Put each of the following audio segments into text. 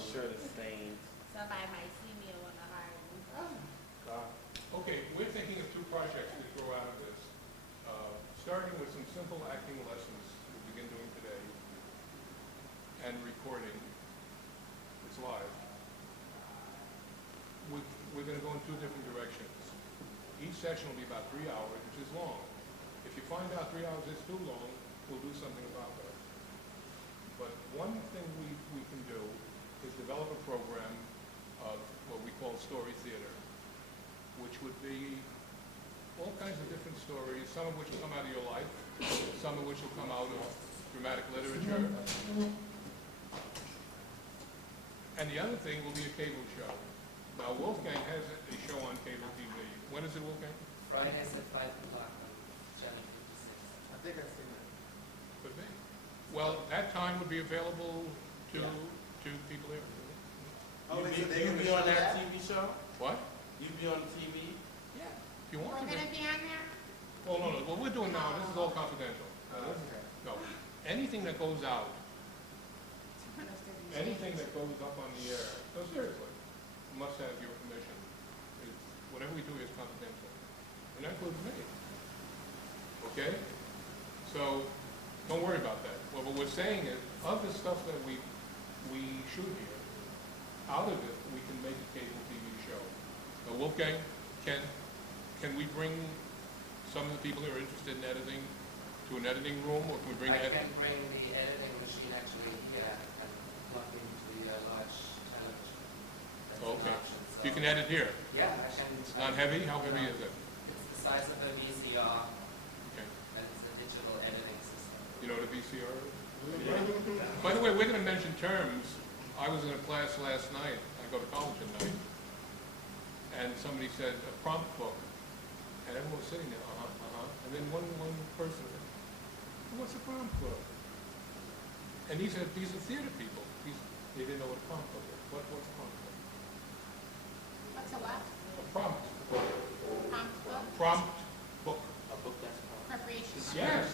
shirt is stained. Somebody might see me and want to hire me. Okay, we're thinking of two projects to throw out of this. Starting with some simple acting lessons we'll begin doing today, and recording. It's live. We're going to go in two different directions. Each session will be about 3 hours, which is long. If you find out 3 hours is too long, we'll do something about that. But one thing we can do is develop a program of what we call story theater, which would be all kinds of different stories, some of which will come out of your life, some of which will come out of dramatic literature. And the other thing will be a cable show. Now, Wolfgang has a show on cable TV. When is it, Wolfgang? Fridays at 5 o'clock on Channel 56. I think I've seen that. Could be. Well, that time would be available to people here. Oh, You they be on that TV show? What? You be on TV? Yeah. If you want to We're be. going to be on there? Well, no. What we're doing now, this is all confidential. Okay. No. Anything that goes out, anything that goes up on the air, no, seriously, must have your permission. Whatever we do is confidential. And that includes me. Okay? So, don't worry about that. Well, what we're saying is, of the stuff that we shoot here, out of it, we can make a cable TV show. Now, Wolfgang, can we bring some of the people who are interested in editing to an editing room, or can we bring I editing? can bring the editing machine actually here and plug into the large television. That's an Okay. option, so. You can edit here. Yeah, I can. It's not heavy? How heavy is it? It's the size of a VCR, Okay. and it's a digital editing system. You know what a VCR is? By the way, we're going to mention terms. I was in a class last night. I go to college at night. And somebody said, a prompt book. And everyone was sitting there, And then one person said, what's a prompt book? And these are theater people. They didn't know what a prompt book is. What's a prompt book? What's a what? A prompt book. Prompt book? Prompt book. A book that's called. Preparation. Yes.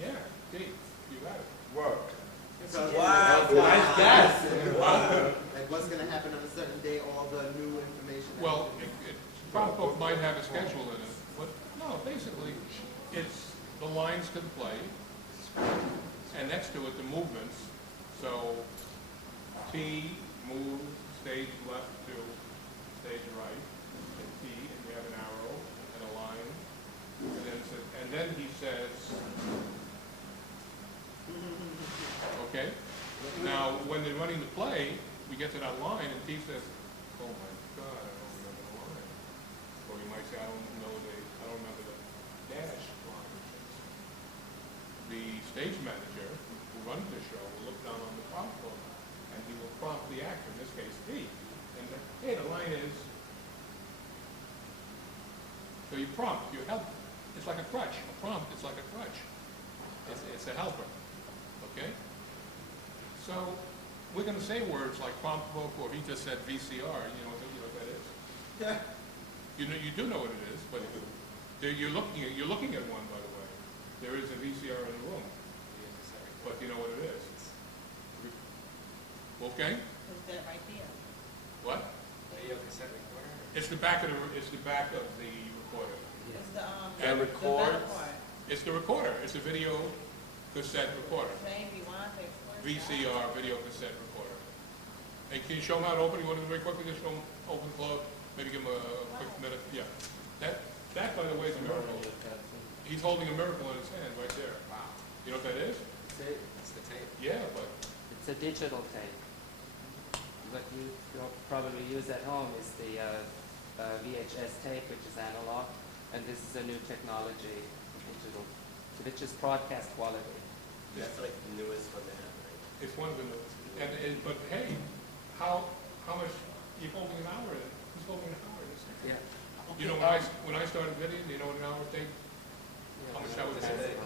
Yeah. Dave, you got it. Work. Wow, nice guess. Like what's going to happen on a certain day, all the new information. Well, prompt book might have a schedule in it, but no, basically, it's the lines to the play, and next to it, the movements. So, T, move, stage left to stage right, and T, and we have an arrow and a line, and then he says, okay? Now, when they're running the play, we get to that line, and T says, oh my God, I don't remember the line. Or you might say, I don't remember the dash line. The stage manager who runs the show will look down on the prompt book, and he will prompt the actor, in this case T, and then, hey, the line is. So you prompt, you help. It's like a crutch. A prompt, it's like a crutch. It's a helper. Okay? So we're going to say words like prompt book, or he just said VCR. You know what that is? Yeah. You do know what it is, but you're looking at one, by the way. There is a VCR in the room, but you know what it is. Wolfgang? Is that right there? What? Video cassette recorder? It's the back of the recorder. It's the, That records? It's the recorder. It's a video cassette recorder. VCR, video cassette recorder. Hey, can you show him how to open? You want to very quickly just show him open, close, maybe give him a quick minute. Yeah. That, by the way, is a miracle. He's holding a miracle in his hand right there. Wow. You know what that is? It's the tape. Yeah, but It's a digital tape. What you'll probably use at home is the VHS tape, which is analog, and this is a new technology, digital, which is broadcast quality. That's like the newest one they have, right? it's one of the, but hey, how much, you're holding an hour in it. Who's holding an hour in this thing? Yeah. You know, when I started videoing, you know what an hour take? How much that would take?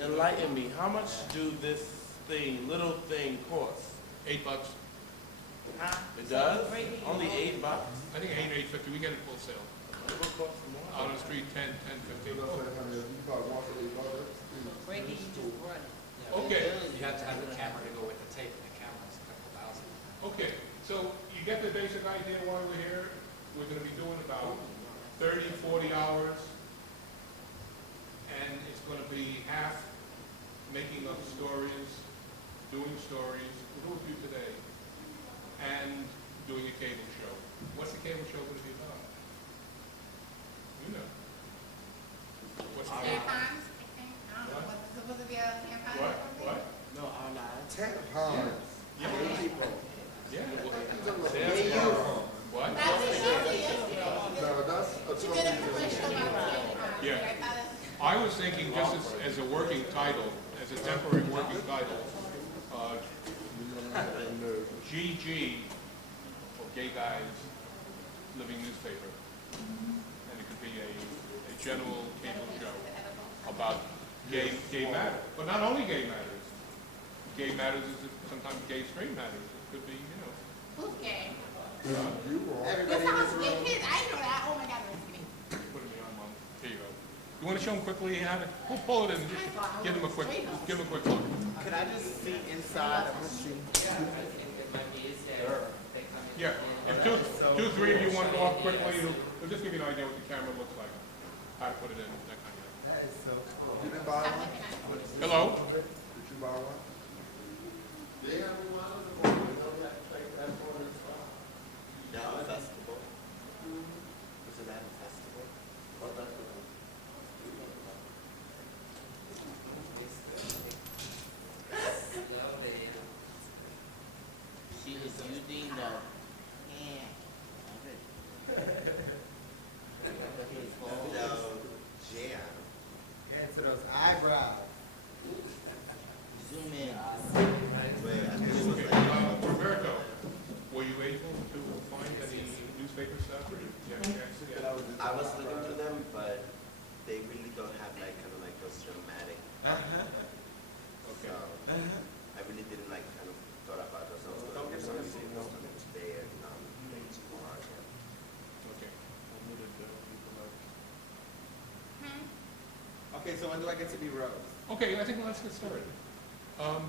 Enlighten me, how much do this little thing cost? $8. It does? Only $8? I think $8.50. We get it full sale. It will cost more. Out on the street, 10, 15. Breaking, you just run it. Okay, You have to have the camera to go with the tape, and the camera's a couple thousand. okay. So you get the basic idea why we're here? We're gonna be doing about 30, 40 hours. And it's gonna be half making up stories, doing stories, we'll do a few today, and doing a cable show. What's the cable show gonna be about? You know. What's the cable? Tampons, I think. I don't know. What? Was it supposed to be a tampon? What? What? No, our lives. Tampons. Yeah. Gay people. Yeah. Gay youth. What? That's what she did yesterday. No, that's a She did a commercial about tampons. Yeah. I thought it- I was thinking just as a working title, as a temporary working title, GG, or Gay Guys Living Newspaper. And it could be a general cable show about gay matters. But not only gay matters. Gay matters is sometimes gay straight matters. It could be, you know. Who's gay? You were. This Everybody in sounds this gay room. kids. I didn't know that. Oh my God, that's me. Putting me on one. Here you go. You want to show them quickly how to, we'll pull it in, just give them a quick look. Could I just see inside of the machine? It might be easier. They come in. Yeah, if two, three of you want to go off quickly, it'll just give you an idea what the camera looks like, how to put it in, that kind of thing. That is so cool. You didn't buy Stop one? looking at me. Hello? Did you buy one? No, festival. Was it that festival? What festival? Slowly. She is using the hand. No, jam. Yeah, to those eyebrows. Zoom in. Wait, I think it was Okay, like, Roberto, were you able to find any newspaper stuff, or did you have a chance to get it? I was looking for them, but they really don't have like kind of like those dramatic. Okay. So I really didn't like kind of thought about those. I was looking for something today and tomorrow. Okay. Okay, so when do I get to be Rose? Okay, I think let's get started. All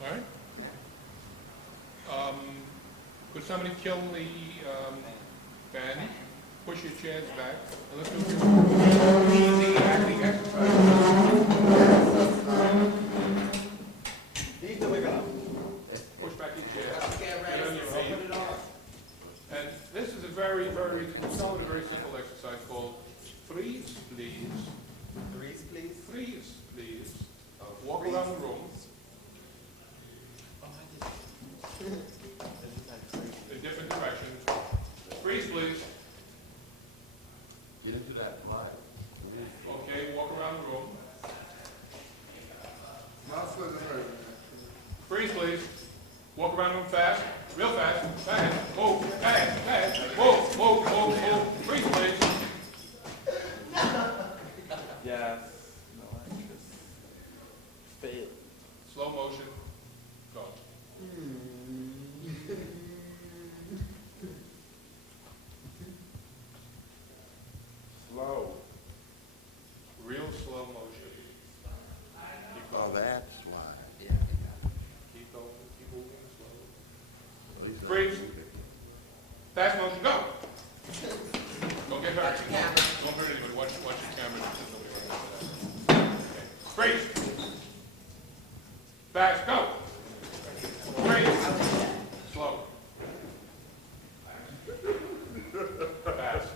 right? Could somebody kill the fan? Push your chairs back, and let's do a few easy acting exercises. He's the wiggle. Push back your chair, get on your feet. And this is a very simple exercise called freeze, please. Threes, please. Freeze, please. Walk around the room in different directions. Freeze, please. You didn't do that live. Okay, walk around the room. My foot is hurting. Freeze, please. Walk around the room fast, real fast. Fast. Move, fast. Move. Freeze, please. Yes. No, I just failed. Slow motion. Go. Slow. Real slow motion. Keep Oh, going. that's why. Yeah. Keep going. Keep moving slow. Freeze. Fast motion. Go. Don't get hurt. Don't hurt anybody. Watch your camera. Okay. Freeze. Fast. Go. Freeze. Slow. Fast.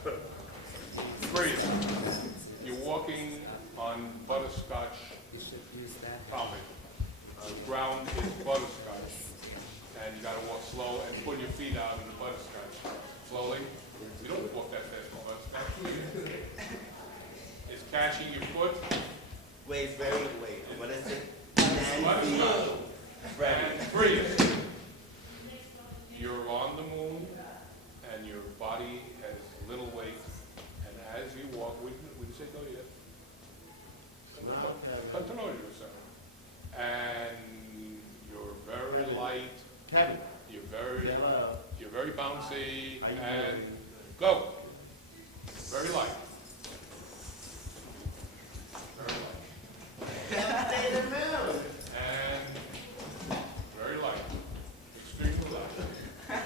Freeze. You're walking on butterscotch You should use that. topic. The ground is butterscotch. And you gotta walk slow and pull your feet out in the butterscotch. Slowly. You don't walk that fast on butterscotch. It's catching your foot. Wait, what is it? Butterscotch. And freeze. You're on the moon and your body has little weight. And as you walk, we say go yet. Control yourself. And you're very light. Kevin. You're very bouncy. And go. Very light. Very light. Stay the moon. And very light. Extremely light.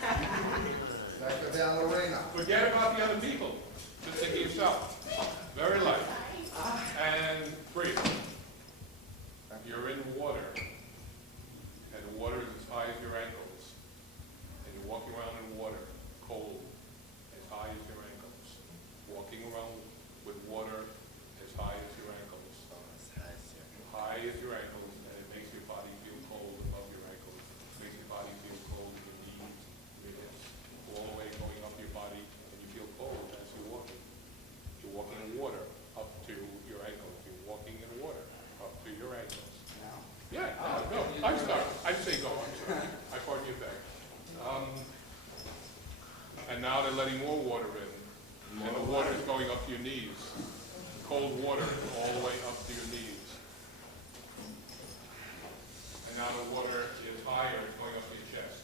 And now they're letting more water in. And the water is going up to your knees. Cold water all the way up to your knees. And now the water is higher, it's going up to your chest.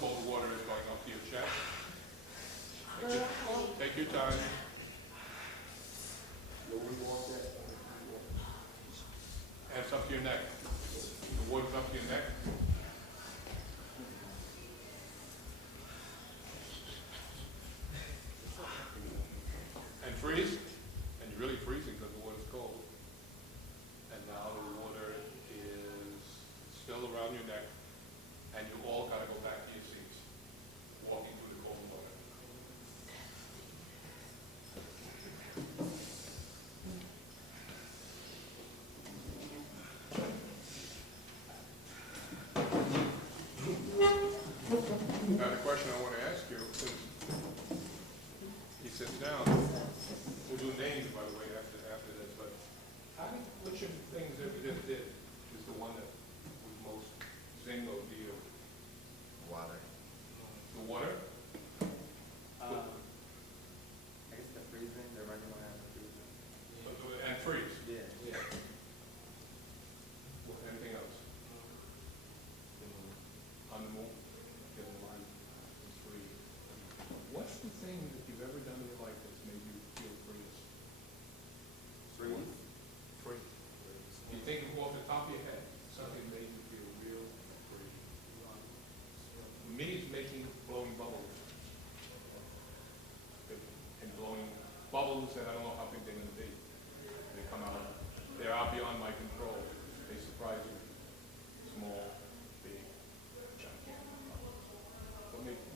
Cold water is going up to your chest. Take your time. And it's up to your neck. The water's up to your neck. And freeze. And you're really freezing because the water's cold. And now the water is still around your neck. And you all got to go back to your seats, walking through the cold water. Now the question I want to ask you is, he sits down, we'll do names by the way after this, but which of the things that we just did is the one that was most zingo to you? Water. The water? I guess the freezing, the running around the freezing. And freeze? Yeah. Anything else? On the moon? Get in line. It's free. What's the thing that you've ever done in your life that's made you feel freest? Freeze. Free. You think of off the top of your head, something made you feel real free. Me is blowing bubbles. And blowing bubbles that I don't know how big they're going to be. They come out. They're out beyond my control. They surprise me. Small, big, gigantic.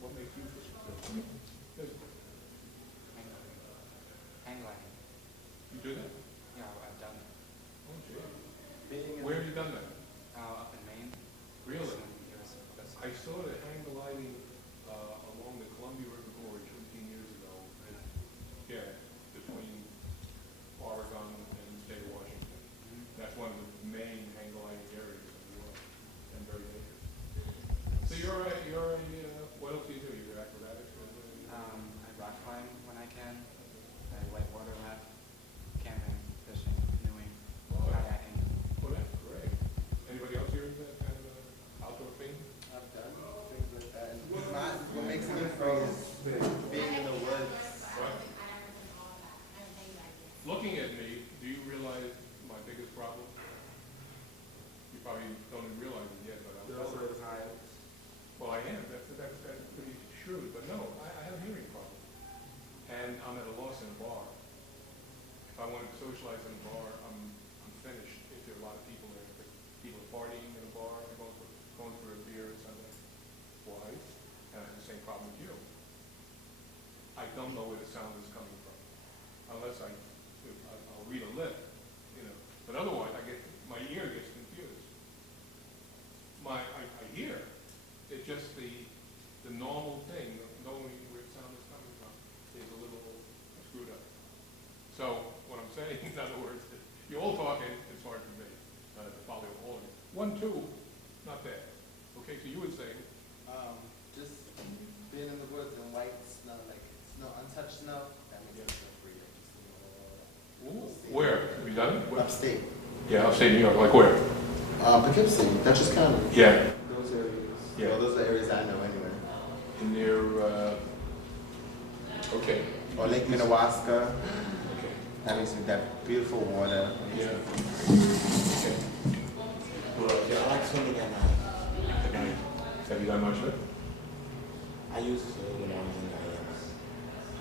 What makes you feel free? Hang gliding. You do that? Yeah, I've done it. Oh, gee. Where have you done that? Up in Maine. Really? Years. I saw the hang gliding along the Columbia River Gorge 15 years ago. And, yeah, between Oregon and the state of Washington. That's one of the main hang gliding areas in the world, and very dangerous. So what else do you do? You're acrobatics? I rock climb when I can. I whitewater raft, camping, fishing, canoeing, kayaking. Oh, that's great. Anybody else here in that kind of outdoor thing? I've done things like that. What makes me freeze is being in the woods. What? Looking at me, do you realize my biggest problem? You probably don't even realize it yet, but I'm well, I am. That's pretty shrewd. But no, I have a hearing problem. And I'm at a loss in a bar. If I want to socialize in a bar, I'm finished. If there are a lot of people there, if people are partying in a bar, I'm going for a beer or something. Why? And I have the same problem with you. I don't know where the sound is coming from. Unless I'll read a lip, you know. But otherwise, my ear gets confused. I hear. It's just the normal thing, knowing where sound is coming from, is a little screwed up. So what I'm saying, in other words, you're all talking, it's hard for me to follow all of you. 1, 2, not bad. Okay, so you would say, Just being in the woods and white snow, like snow, untouched snow, that makes me feel free. where? Have you done it? Upstate. Yeah, upstate New York. Like where? Poughkeepsie, Dutchess County. Yeah. Those areas. Yeah. Well, those are areas I know anyway. In near, okay. Or Lake Minnewaska. Okay. That makes me that beautiful water. Yeah. Okay. Yeah, I like swimming at night. Have you done much of it? I used to when I was in Guyana.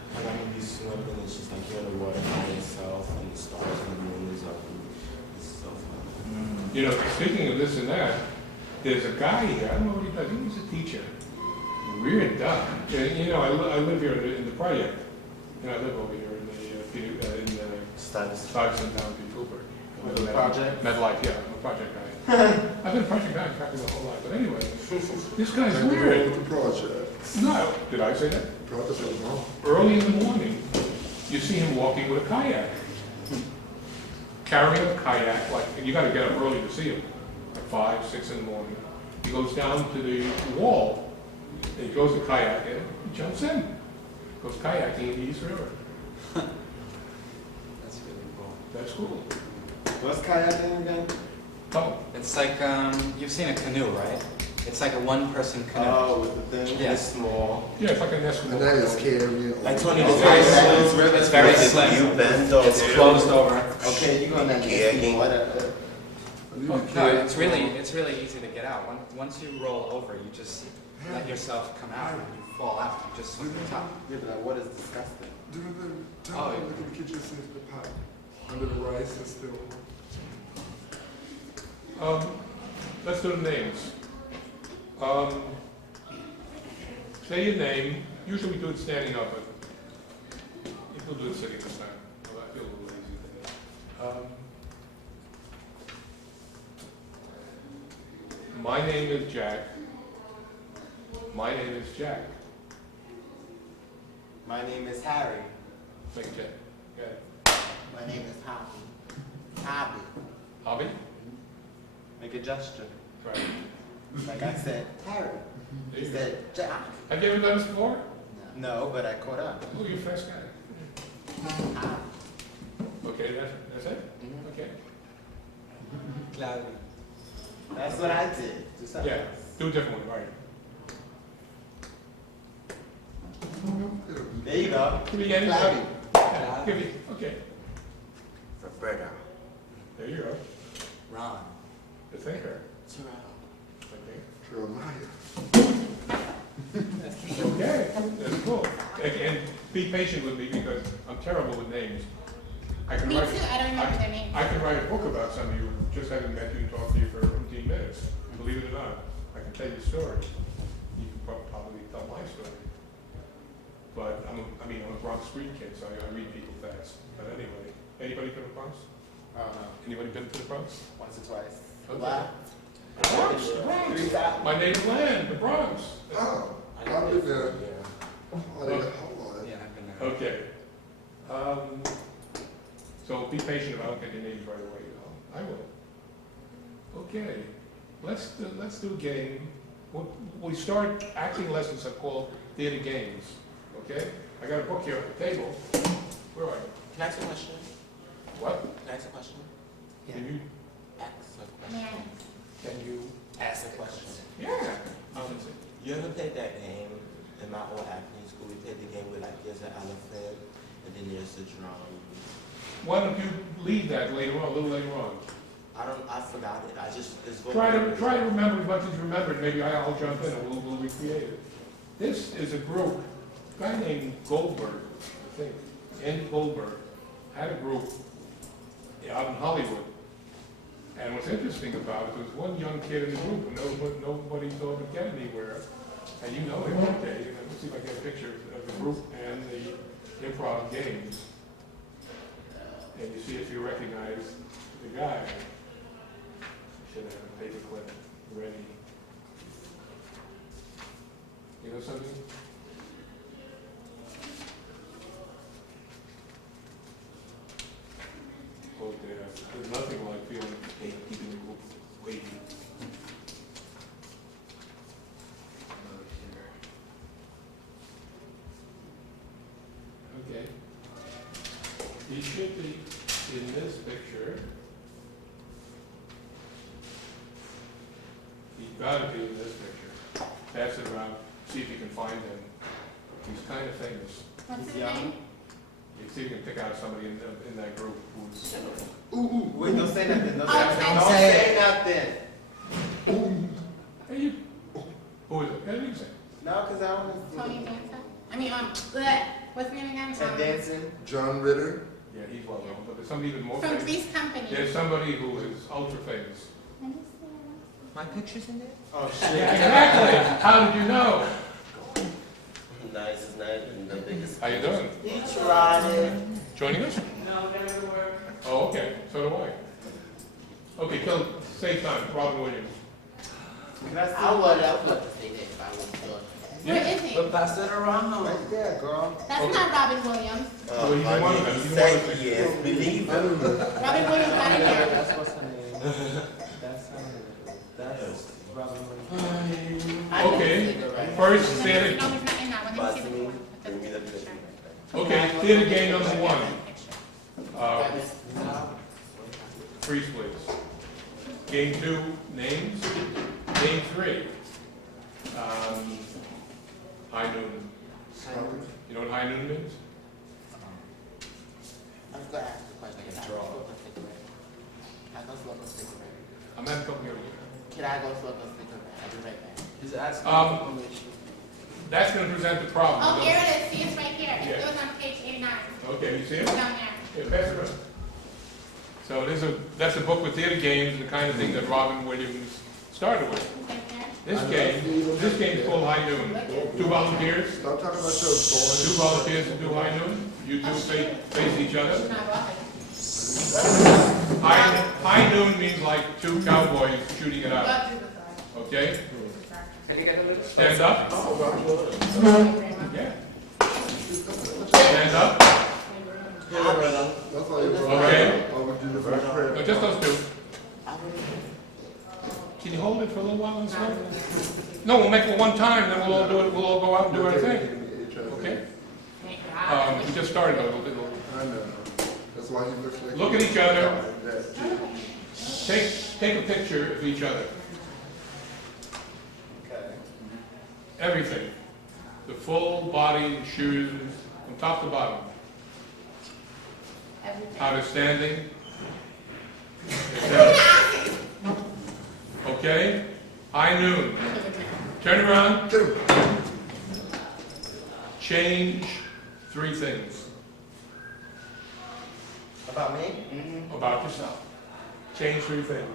Because I'm gonna be swimming, it's just like you're in the water by yourself and the stars and the moon is up. It's so fun. You know, speaking of this and that, there's a guy here, I don't know what he does, he's a teacher. Weird duck. And, you know, I live here in the project. And I live over here in the Stuyvesant Town, P. Cooper. The project? MedLife, yeah, I'm a project guy. I've been a project guy practically my whole life, but anyway, this guy's weird. No, did I say that? Early in the morning, you see him walking with a kayak. Carrying a kayak, like, and you gotta get up early to see him, like 5, 6 in the morning. He goes down to the wall, He goes to kayaking, he jumps in, goes kayaking in the East River. That's really cool. That's cool. What's kayaking again? Oh, It's like, you've seen a canoe, right? It's like a one-person canoe. Oh, with the thing? Yeah. It's small. yeah, it's like an Eskimo. And that is scary. Like 20 It's to very 30 slim. seconds, river. It's very Like, slim. you bend over. It's closed over. Okay, you're gonna Kayaking. No, it's really easy to get out. Once you roll over, you just let yourself come out and you fall out. You just swim to the top. Yeah, but like, what is disgusting? Oh, Look in the kitchen since the pot. Under the rice is still. Let's do the names. Say your name. Usually we do it standing up, but we'll do it sitting this time. Well, I feel a little lazy today. My name is Jack. My name is Jack. My name is Harry. Make it Jack. Okay. My name is Hobby. Hobby. Hobby? Make a gesture. Right. Like I said, Harry. There He you go. said, Jack. Have you ever done this before? No, but I caught up. Oh, you're a fast guy. Hobby. Okay, that's it? Okay. Cloudy. That's what I did. Do something Yeah, else. do a different one, right. There you go. Give me anything. Cloudy. Give me, okay. Roberta. There you go. Ron. The thinker. Terrell. Okay. Jeremiah. Okay, that's cool. And be patient with me because I'm terrible with names. I can Me write. too, I don't remember their names. I can write a book about somebody who just hasn't met you and talked to you for 15 minutes. Believe it or not, I can tell you a story. You can probably tell my story. But I'm a Bronx Street kid, so I read people fast. But anyway, anybody been to the Bronx? Anybody been to the Bronx? Once or twice. Okay. Wow. The Bronx, the Bronx. 3,000. My native land, the Bronx. Oh, I've been there. Oh, hold on. Yeah, I've been there. Okay. So be patient if I don't get your names right away, I will. Okay, let's do a game. We start, acting lessons are called theater games, okay? I got a book here at the table. Where are you? Can I ask a question? What? Can I ask a question? Can you? Ask a question. Man. Can you ask a question? Yeah. You ever played that game in my old acting school? We played the game with like there's an elephant and then there's a drum. Why don't you leave that later on, a little later on? I forgot it. It's Try to remember as much as you remember, maybe I'll jump in and we'll recreate it. This is a group, a guy named Goldberg, I think, Andy Goldberg, had a group out in Hollywood. And what's interesting about it, there was one young kid in the group who nobody thought would get anywhere. And you know him, okay? Let's see if I get a picture of the group and the improv games. And you see if you recognize the guy. Should have a paperclip ready. You know something? Oh, there's nothing like feeling keeping the group waiting. Okay. He should be in this picture. He's got to be in this picture. Pass it around, see if you can find him. He's kind of famous. What's his young. name? You see if you can pick out somebody in that group who's. Wait, don't say nothing. Don't say Oh, nothing. don't Don't say say nothing. Hey, you. Who is it? Yeah, you can say. No, because I don't want to Tony Danza? What's the name again? And dancing. John Ritter. Yeah, he's well known, but there's somebody even more From famous. Three's Company. There's somebody who is ultra famous. Let me see. My picture's in there? Oh, shit. Yeah, exactly. How did you know? Nice is nice and the biggest. How you doing? He tried it. Joining us? No, never work. Oh, okay. So do I. Okay, same time. Robin Williams. I would to say that if I was doing Where is he? pass it around. right there, girl. That's Okay. not Robin Williams. Well, he's one of them. He He's said one of them. he is. Believe him. Robin Williams not in here. That's what's her name. That's her name. That's Robin Williams. I didn't Okay. say the right First, No, theater, he's not in that one. Let me see the one. Bring me the picture. okay, theater game number one. Picture. Freeze, please. Game two, names. Game three, high noon. You know what high noon means? I'm gonna ask the question. Can I go smoke a cigarette? Can I go smoke a cigarette? I'm having company over here. Can I go smoke a cigarette? I'll be right back. He's asking. That's gonna present the problem. Oh, here it is. See, it's right here. Yeah. It was on page 89. Okay, you see it? It's down there. Yeah, pass it around. So that's a book with theater games, the kind of thing that Robin Williams started with. Is that there? This game is called High Noon. Two volunteers, Stop talking about your two volunteers to do High Noon. You two face each other. It's not right. High noon means like two cowboys shooting it out. Okay? Can you get a little? Stand up. Oh, Yeah. Stand up. That's all you're Okay. Oh, we do the first prayer. No, just those two. Can you hold it for a little while and stuff? No, we'll make it one time, then we'll all do it. We'll all go out and do our thing. Okay? We just started a little bit. I know. That's why he looks like. Look at each other. That. Take a picture of each other. Okay. Everything. The full body, shoes, from top to bottom. Everything. How they're standing. etc. Okay? High noon. Turn around. Get him. Change three things About me? about yourself. Change three things.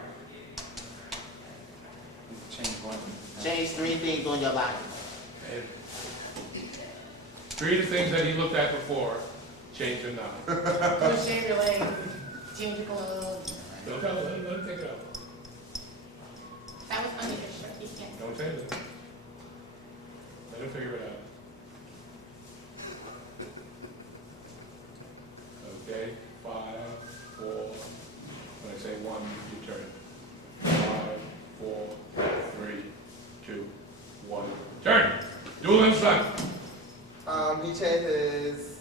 Change one. Change 3 things on your life. And three of the things that he looked at before, change them now. Go shave your legs. Change your clothes. Don't tell him, let him take it out. That was under your shirt. You can't. Don't say anything. Let him figure it out. Okay, 5, 4, when I say 1, you turn. 5, 4, 3, 2, 1, turn. Duel and son. He changed his.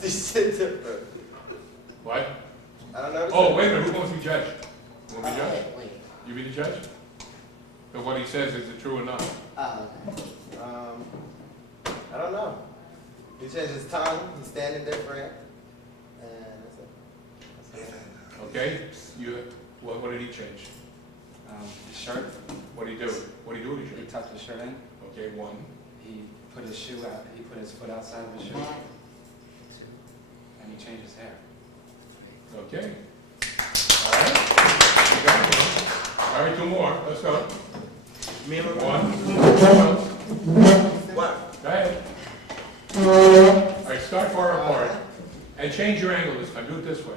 This shit different. What? I don't know. Oh, wait a minute, who wants to be judge? You want to be judge? Wait. You be the judge? But what he says, is it true or not? Okay. I don't know. He changed his tongue. He's standing different. And that's it. Okay, what did he change? His shirt. What did he do? What did he do with his He shirt? tucked his shirt in. Okay, 1. He put his shoe out. He put his foot outside of his shoe. 2. And he changed his hair. Okay. All right. All right, 2 more. Let's go. Me and my 1. What? Go ahead. All right, start far apart. And change your angle this time. Do it this way.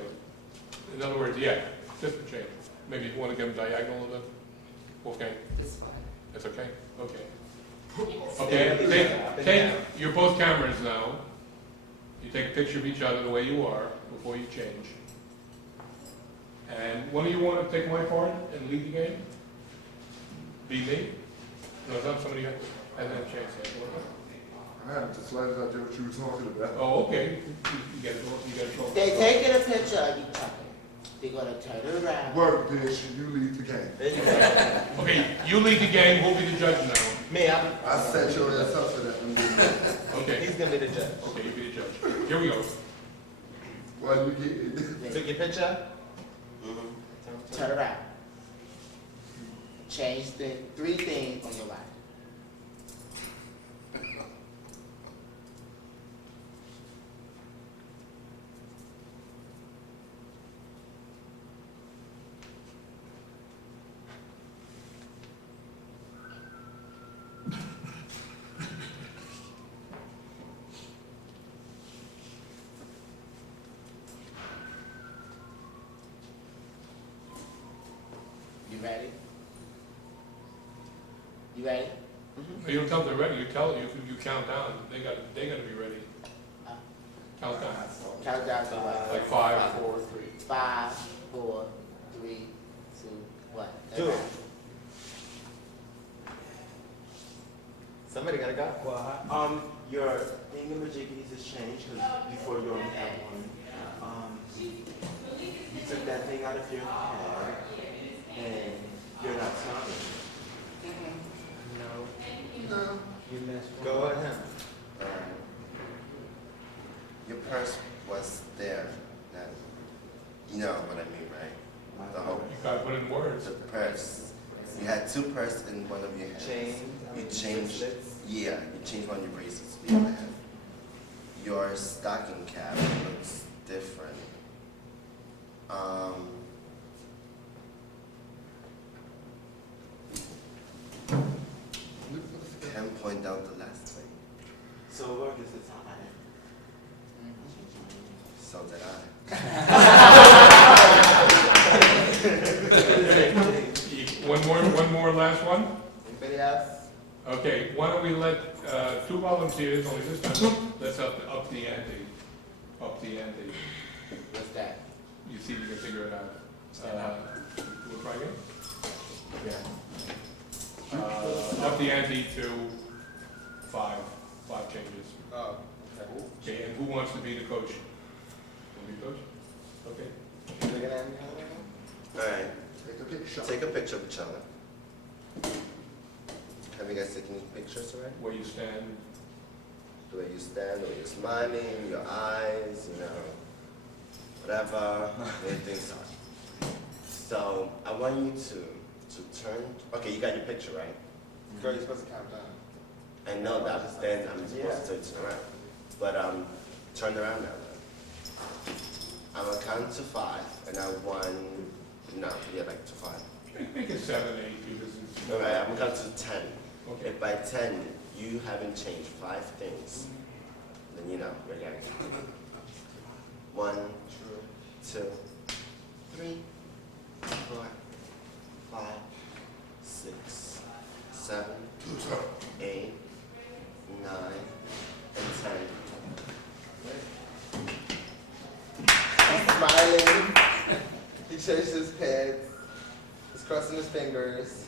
In other words, yeah, just a change. Maybe you want to get them diagonal a little bit? Wolfgang? It's fine. That's okay? Okay. Okay, take, you're both cameras now. You take a picture of each other the way you are before you change. And one of you want to take my part and lead the game? Be me? No, not somebody else. Hasn't had a chance yet. I had the slightest idea what you were talking about. Oh, okay. You get it, you get it. They're taking a picture of each other. They're gonna turn it around. Work, bitch, you lead the game. There you go. Okay, you lead the game, who'll be the judge now? Me, I set your ass up for that. Okay, he's gonna be the judge. okay, you be the judge. Here we go. Why you get Took your picture? Turn around. Change the 3 things on your life. You ready? You ready? You don't tell them they're ready, you tell them, you count down, they gotta be ready. Count down, Count down to what? like 5, 4, 3. 5, 4, 3, 2, what? Do it. Somebody gotta go. Well, your thingamajiggies has changed because before you only had one. You took that thing out of your head and you're not smiling. No. You missed Go ahead. Your purse was there, and you know what I mean, right? The whole, You gotta put it in words. the purse. You had two purses in one of your hands. You changed, yeah, you changed one of your bracelets to the other hand. Your stocking cap looks different. Can point out the last thing. So look, it's a tie. So did I. One more last one? Anybody else? Okay, why don't we let, two volunteers, only this time, let's up the ante. Up the ante. What's that? You see if you can figure it out. We'll try again? Yeah. Up the ante to five changes. Oh, okay. Okay, and who wants to be the coach? Want to be the coach? Okay. Looking at me? Alright, Take a picture. take a picture of each other. Have you guys taken pictures already? Where you stand, The way you stand, the way you're smiling, your eyes, you know, whatever, anything's on. So I want you to turn, okay, you got your picture, right? Girl, you're supposed to count down. I know that, but then I'm supposed to turn around. But turn around now then. I'm gonna count to 5, and I want, like to 5. make it 7, 8, because it's. Alright, I'm gonna count to 10. Okay. If by 10 you haven't changed 5 things, then you know, we're going. 1, 2, 3, 4, 5, 6, 7, 8, 9, and 10. He's smiling. He changed his pants. He's crossing his fingers.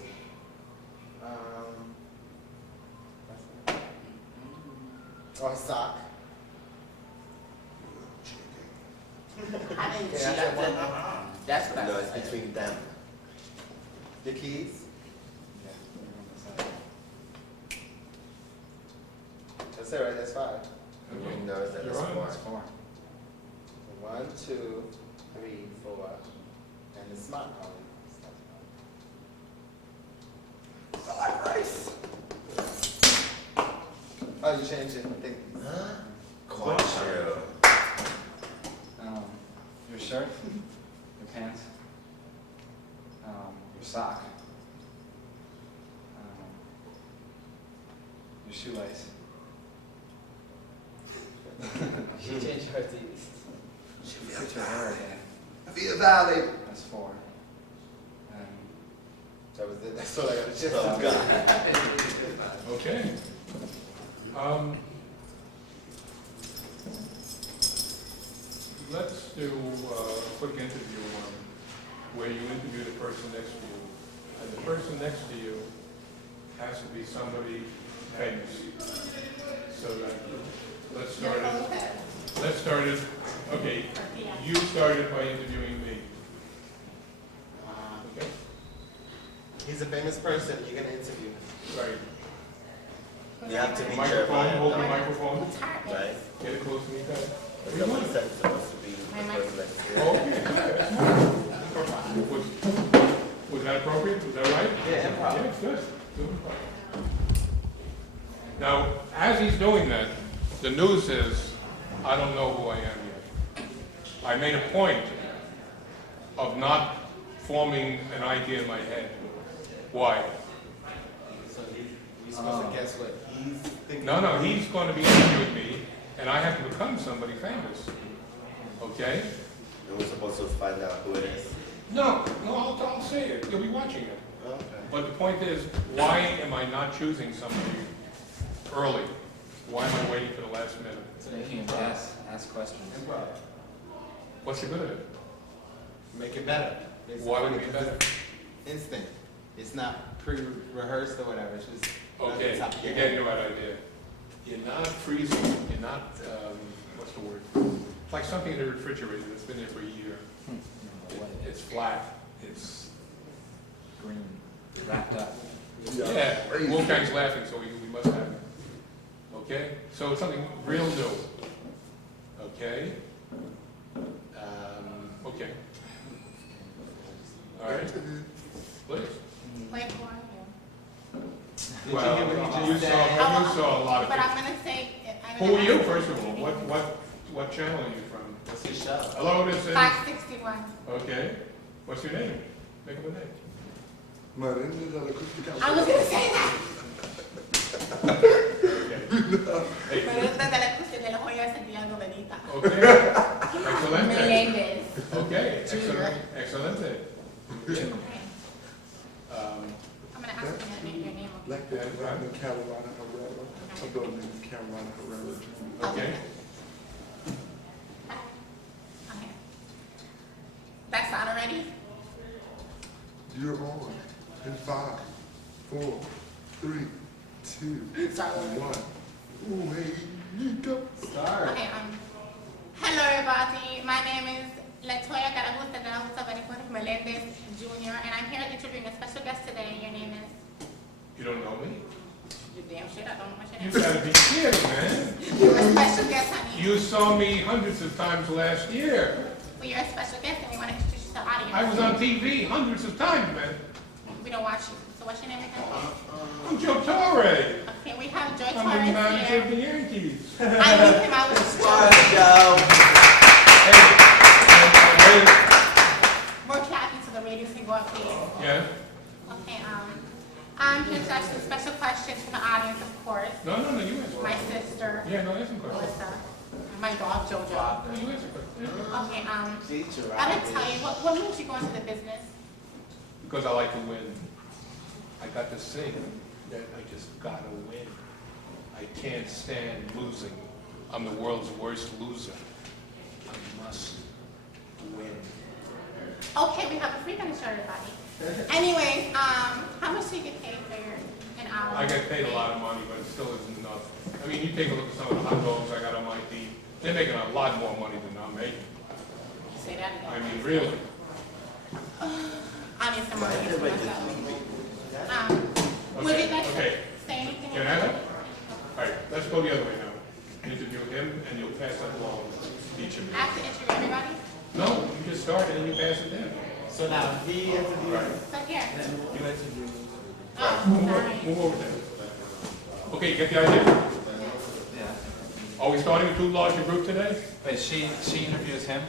Oh, sock. I didn't Okay, see I said one that. more. That's what I No, was it's saying. between them. Your keys. That's it, right? That's 5. Okay. No, it's that You're is on. 4. That's 4. 1, 2, 3, 4, and the smart color. I like rice. Oh, you changed it. Thank you. Caught you. Your shirt, your pants, your sock, your shoelace. She changed her teeth. Put your hair again. Feel valid. That's 4. And That was it. That's all I got to check. Oh, God. Okay. Let's do a quick interview where you interview the person next to you. And the person next to you has to be somebody famous. So let's start it, okay, you started by interviewing me. Okay? He's a famous person. You're going to interview. Right. You have to be Microphone, hold your Jeremiah, microphone. right? Get it close to me, guys. Someone said it's supposed to be the person next to you. Okay. Was that appropriate? Was that right? Yeah, improv. Yeah, it's good. Good improv. Now, as he's doing that, the news is, I don't know who I am yet. I made a point of not forming an idea in my head. Why? So he's supposed to guess what he's thinking. No, he's going to be interviewing me, and I have to become somebody famous. Okay? And we're supposed to find out who it is. No, I'll say it. You'll be watching it. Okay. But the point is, why am I not choosing somebody early? Why am I waiting for the last minute? so you can guess, ask questions. Improv. What's the good of it? Make it better. Why would it be better? Instinct. It's not pre-rehearsed or whatever. It's just. Okay. Okay, top of you're your getting head. the right idea. You're not freezing, you're not, what's the word? It's like something in the refrigerator that's been there for a year. It's flat, it's, Green, wrapped up. yeah, Wolfgang's laughing, so we must have it. Okay, so it's something real new. Okay? Okay. All right, please. Wait, who are you? Well, you saw a lot of But people. I'm gonna say. Who are you, first of all? What channel are you from? What's your show? Hello, this is. 561. Okay. What's your name? Make up a name. Marina de la Acústica. I was gonna say that. Okay. Hey. Pero es de la cuestión de la joya sentía novelita. Okay. Excelente. Meléndez. Okay. Excellent. Excelente. Okay. Um, I'm gonna ask you your name. Black girl, Carolina Herrera. Her daughter name is Carolina Herrera Jr. okay. Okay. That's not already? You're on. In 5, 4, 3, 2, Sorry. 1. Ooh, hey, you go. Okay, hello everybody. My name is Latoya Caragusta de la Justa Melendez Jr. and I'm here interviewing a special guest today. Your name is? You don't know me? You damn shit, I don't know what your You name is. gotta be kidding, man. You're a special guest, honey. You saw me hundreds of times last year. Well, you're a special guest and you want to introduce yourself to the audience. I was on TV hundreds of times, man. We don't watch you. So what's your name again? I'm Joe Torre. Okay, we have Joy I'm the manager of Torres the here. Yankees. I knew him, I was just Sorry, joking. Joe. Hey, More clapping so the ratings can go up, please. yeah? Okay, I'm here to ask you special questions from the audience, of course. No, you answer. My sister, Yeah, no, answer questions. Melissa, my dog, Jojo. No, you answer questions. Yeah. Okay, Teacher, I gotta tell you, what made you go into the business? Because I like to win. I got this thing that I just gotta win. I can't stand losing. I'm the world's worst loser. I must win. Okay, we have a free kind of show, everybody. Anyways, how much do you get paid for an hour? I get paid a lot of money, but it still isn't enough. I mean, you take a look at some of the hot dogs I got on my team. They're making a lot more money than I'm making. Say that again. I mean, really. I need some money for myself. Would you like to Okay. say anything? Can I have it? All right, let's go the other way now. Interview him, and you'll pass that along to each of you. I have to interview everybody? No, you just start and then you pass it down. So now he introduced, Right. So here. you introduced. Oh, Move sorry. over there. Okay, you get the idea? Yeah. Are we starting a too large a group today? Wait, she interviews him,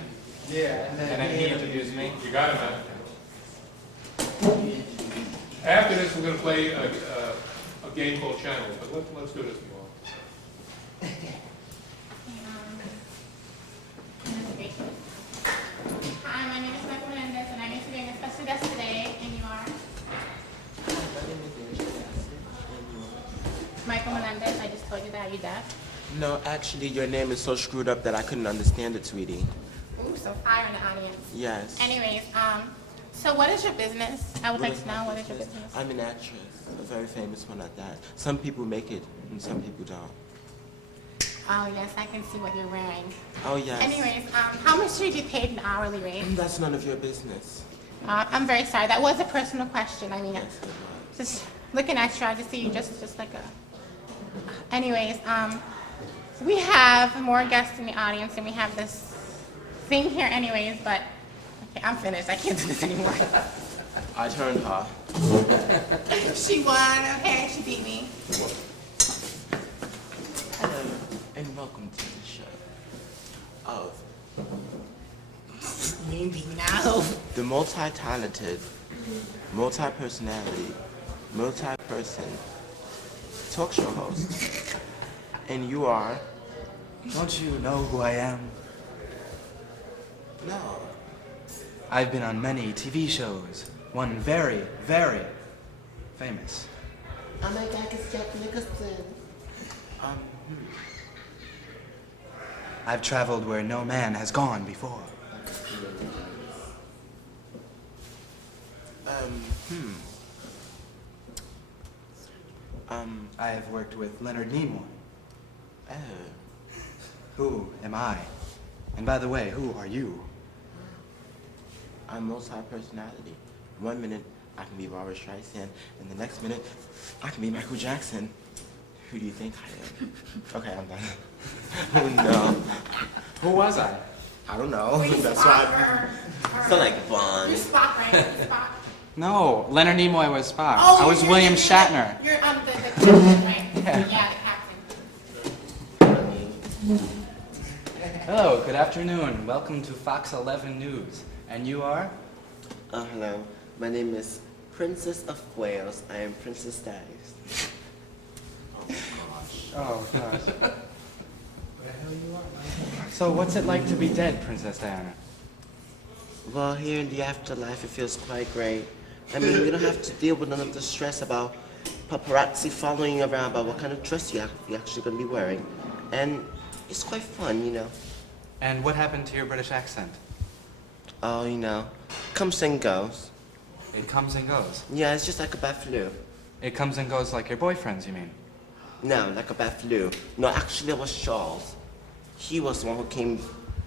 Yeah, and then he interviews me? You got it, man. After this, we're gonna play a game called Channel, but let's do this tomorrow. Hi, my name is Michael Melendez, and I'm interviewing a special guest today, and you are? Michael Melendez, I just told you that. Are you deaf? No, actually, your name is so screwed up that I couldn't understand it, sweetie. Ooh, so fire in the audience. Yes. Anyways, so what is your business? I would like to know what is your business. I'm an actress, a very famous one at that. Some people make it, and some people don't. Oh yes, I can see what you're wearing. Oh, yes. Anyways, how much should you paid an hourly rate? That's none of your business. I'm very sorry. That was a personal question. I mean, Yes, it was. just looking at you, I just see you just like a. Anyways, we have more guests in the audience, and we have this thing here. Anyways, but okay, I'm finished. I can't do this anymore. I turned her. She won. Okay, she beat me. Hello, and welcome to the show of Mindy, no. the multi-talented, multi-personality, multi-person talk show host. And you are? Don't you know who I am? No. I've been on many TV shows. One very, very famous. Oh my God, it's Jack Nicholson. I've traveled where no man has gone before. I have worked with Leonard Nimoy. Oh. Who am I? And by the way, who are you? I'm multi-personality. 1 minute, I can be Barbara Streisand, and the next minute, I can be Michael Jackson. Who do you think I am? Okay, I'm done. Oh no. Who was I? I don't know. Wait, That's Spock why or- so like Bond. You're Spock, right? You're Spock. No, Leonard Nimoy was Spock. Oh, I was you're- William you're- Shatner. You're the captain, right? Yeah, the captain. Hello, good afternoon. Welcome to Fox 11 News. And you are? Hello. My name is Princess of Wales. I am Princess Dice. Oh, gosh. So what's it like to be dead, Princess Diana? Well, here in the afterlife, it feels quite great. I mean, you don't have to deal with none of the stress about paparazzi following you around about what kind of dress you're actually going to be wearing. And it's quite fun, you know. And what happened to your British accent? Oh, you know, comes and goes. It comes and goes. Yeah, it's just like a bad flu. It comes and goes like your boyfriends, you mean? No, like a bad flu. No, actually, it was Charles. He was the one who came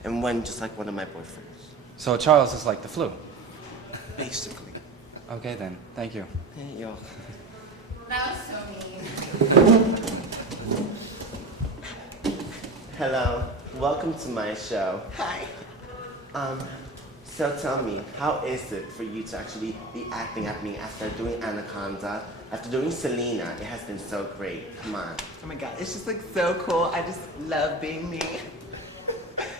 and went just like one of my boyfriends. So Charles is like the flu. Basically. Okay then, thank you. Hey, yo. That was so mean. Hello, welcome to my show. Hi. So tell me, how is it for you to actually be acting at me after doing Anaconda, after doing Selena? It has been so great. Come on. Oh my god, it's just like so cool. I just love being me.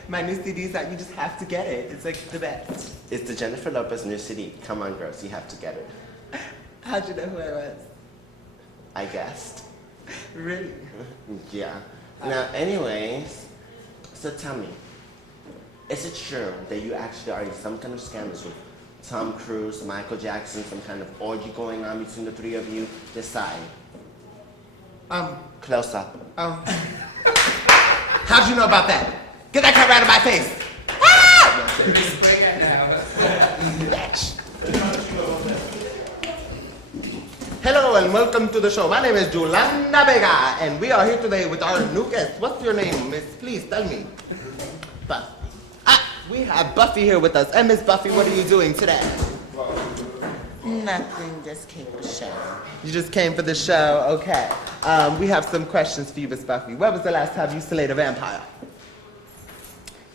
My new CD's out, you just have to get it. It's like the best. It's the Jennifer Lopez new CD. Come on, girls, you have to get it. How'd you know who I was? I guessed. Really? Yeah. Now, anyways, so tell me, is it true that you actually are in some kind of scandals with Tom Cruise, Michael Jackson, some kind of orgy going on between the three of you? Decide. Close up. How'd you know about that? Get that camera out of my face! Hello and welcome to the show. My name is Yolanda Vega and we are here today with our new guest. What's your name, miss? Please tell me. Buffy. We have Buffy here with us. And Miss Buffy, what are you doing today? Nothing, just came for the show. You just came for the show, okay. We have some questions for you, Miss Buffy. When was the last time you slayed a vampire?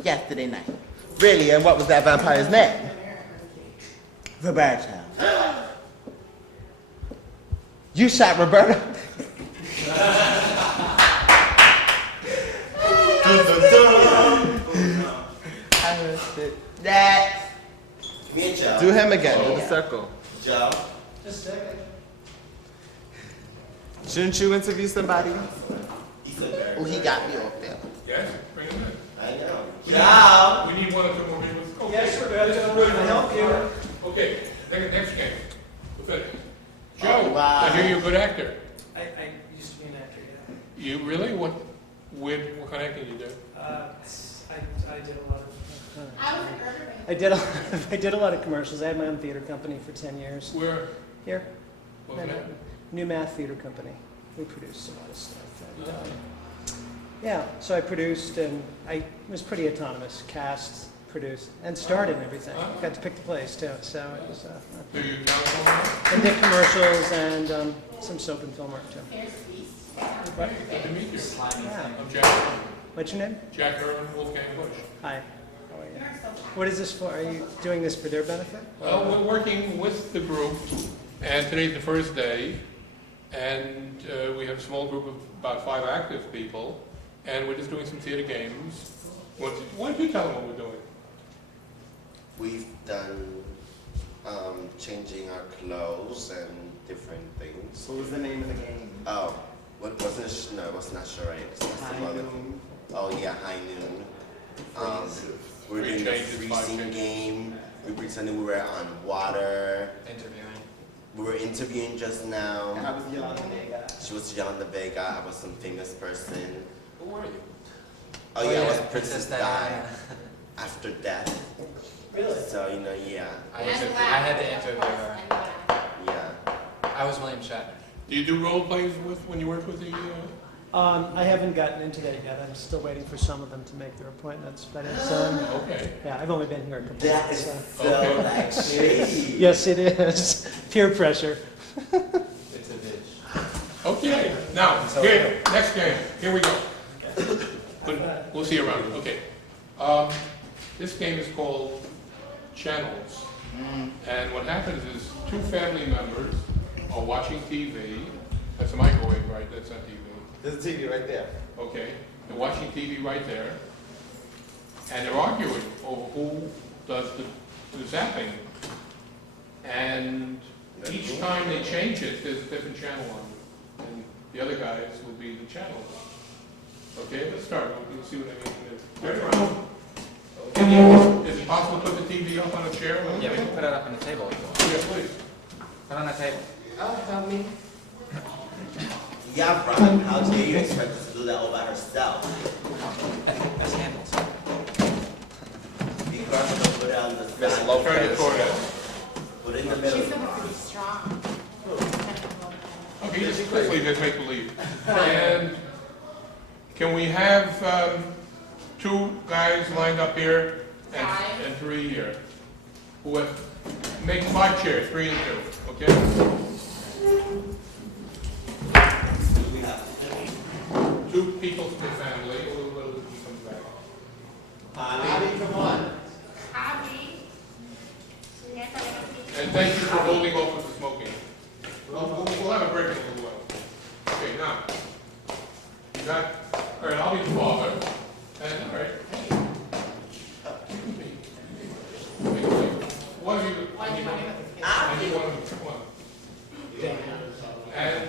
Yesterday night. Really, and what was that vampire's name? Roberto. You shot Roberto? I missed it. Next. Me and Joe. Do him again, do the circle. Joe. Just a second. Shouldn't you interview somebody? He's a very Oh, he got me off there. Yes, bring him in. I know. Joe! We need one or two more people. Okay. Yes, Roberto, we're gonna help you. Okay, next game. We're finished. Joe, Oh, wow. I hear you're a good actor. I used to be an actor, yeah. You really? What kind of acting do you do? I did a lot of. I was an urban. I did a lot of commercials. I had my own theater company for 10 years. Where? Here, What was that? New Math Theater Company. We produced a lot of stuff. And, yeah, so I produced and I was pretty autonomous. Cast, produced, and starred in everything. Got to pick the plays too. So it was. Do you telephone? And did commercials and some soap and film work too. Right, good to meet you. Yeah. I'm Jack. What's your name? Jack Herman, Wolfgang Busch. Hi. How are you? What is this for? Are you doing this for their benefit? We're working with the group, and today's the first day, and we have a small group of about 5 active people, and we're just doing some theater games. Why don't you tell them what we're doing? We've done changing our clothes and different things. What was the name of the game? Oh, what wasn't it? No, it was not charade. It was some other thing. Oh yeah, high noon. We're doing the freezing game. We pretended we were on water. Interviewing. We were interviewing just now. I was Yolanda Vega. She was Yolanda Vega. I was some famous person. Who were you? Oh yeah, I was yeah, Princess Di after death. Really? So you know, yeah, I had to interview her. yeah. I was William Shatner. Do you do role plays when you work with the? I haven't gotten into that yet. I'm still waiting for some of them to make their appointments, but it's, Okay. yeah, I've only been here a couple That months. is So. so Okay. like shady. Yes, it is. Peer pressure. It's a bitch. Okay, now, here, next game, here we go. We'll see you around, okay. This game is called Channels. And what happens is two family members are watching TV. That's a microwave, right? That's not TV. There's a TV right there. Okay, they're watching TV right there. And they're arguing over who does the zapping. And each time they change it, there's a different channel on. And the other guys will be the channels. Okay, let's start. We'll see what I mean. Turn around. Is it possible to put the TV up on a chair? Yeah, we can put it up on the table if you want. Yeah, please. Put it on the table. Oh, help me. Yeah, right. How dare you expect us to do that all by herself? There's handles. Be careful to put it on the Miss side. Lopez. Turn it toward us. Put it in the She's middle. gonna be pretty strong. Okay, just quickly, just make believe. And can we have two guys lined up here and three here? Who have, make 5 chairs, 3 and 2, okay? We have 2 people from the family, a little bit comes back. Bobby, come on. And thank you for holding off with the smoking. We'll have a break in a little while. Okay, now, you got, all right, I'll be the father. And, all right. One of you, I need one of you, come on. And,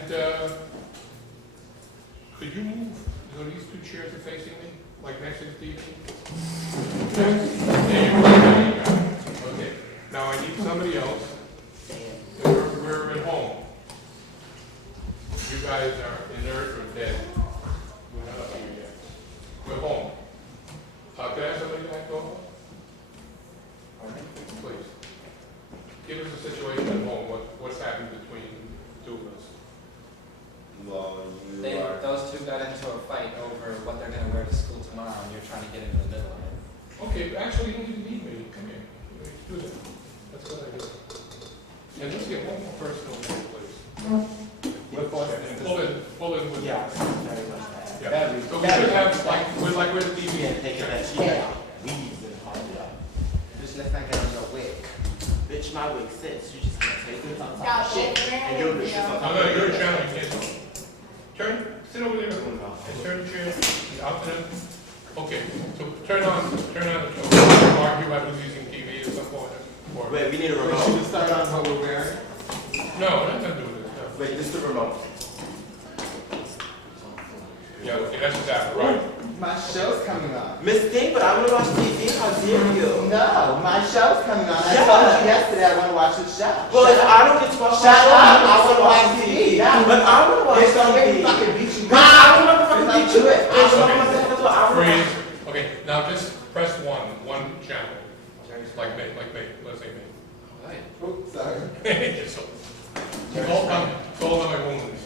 could you move, so these 2 chairs are facing me, like next to the TV? There you go. Okay, now I need somebody else. We're at home. You guys are inert or dead. We're not up here yet. We're home. Can I have somebody back over? All right, please. Give us a situation at home. What's happened between the 2 of us? Well, you are. Those 2 got into a fight over what they're going to wear to school tomorrow, and you're trying to get into the middle of it. Okay, actually, you don't need me. Come here. Do that. That's what I do. And let's get one more person over here, please. Pull in with Yeah, that. very much bad. Yeah. So we should have, like, we're the TV. Yeah, taking that shit out. Weaves and hard it up. Just let me get on your wig. Bitch, my wig sits. You just can't take it on top Yeah, of shit. And you're the shit on top No, of you're a it. channel, you can't talk. Sit over there. And turn the chair out to them. Okay, so turn on the show. Argue about who's using TV at some point. Or, Wait, we need a Should we remote. start on what we're wearing? no, we're not gonna do this. No. Wait, this is the remote. Yeah, okay, that's that, right? My show's coming on. Miss Thing, but I want to watch TV. How dare you? No, my show's coming on. I Shut told up. you yesterday I want to watch the show. Well, if I don't get to watch Shut my show, up. I I want to watch TV. TV. Yeah. But I want to watch It's gonna make me TV. fucking beat you. Nah, I don't want to fucking It's beat like, you. do it. Bitch, what am I saying? That's what I want to Freeze. watch. Okay, now just press one channel. Like me, let's say me. Oops, sorry. So, it's all on my wounds.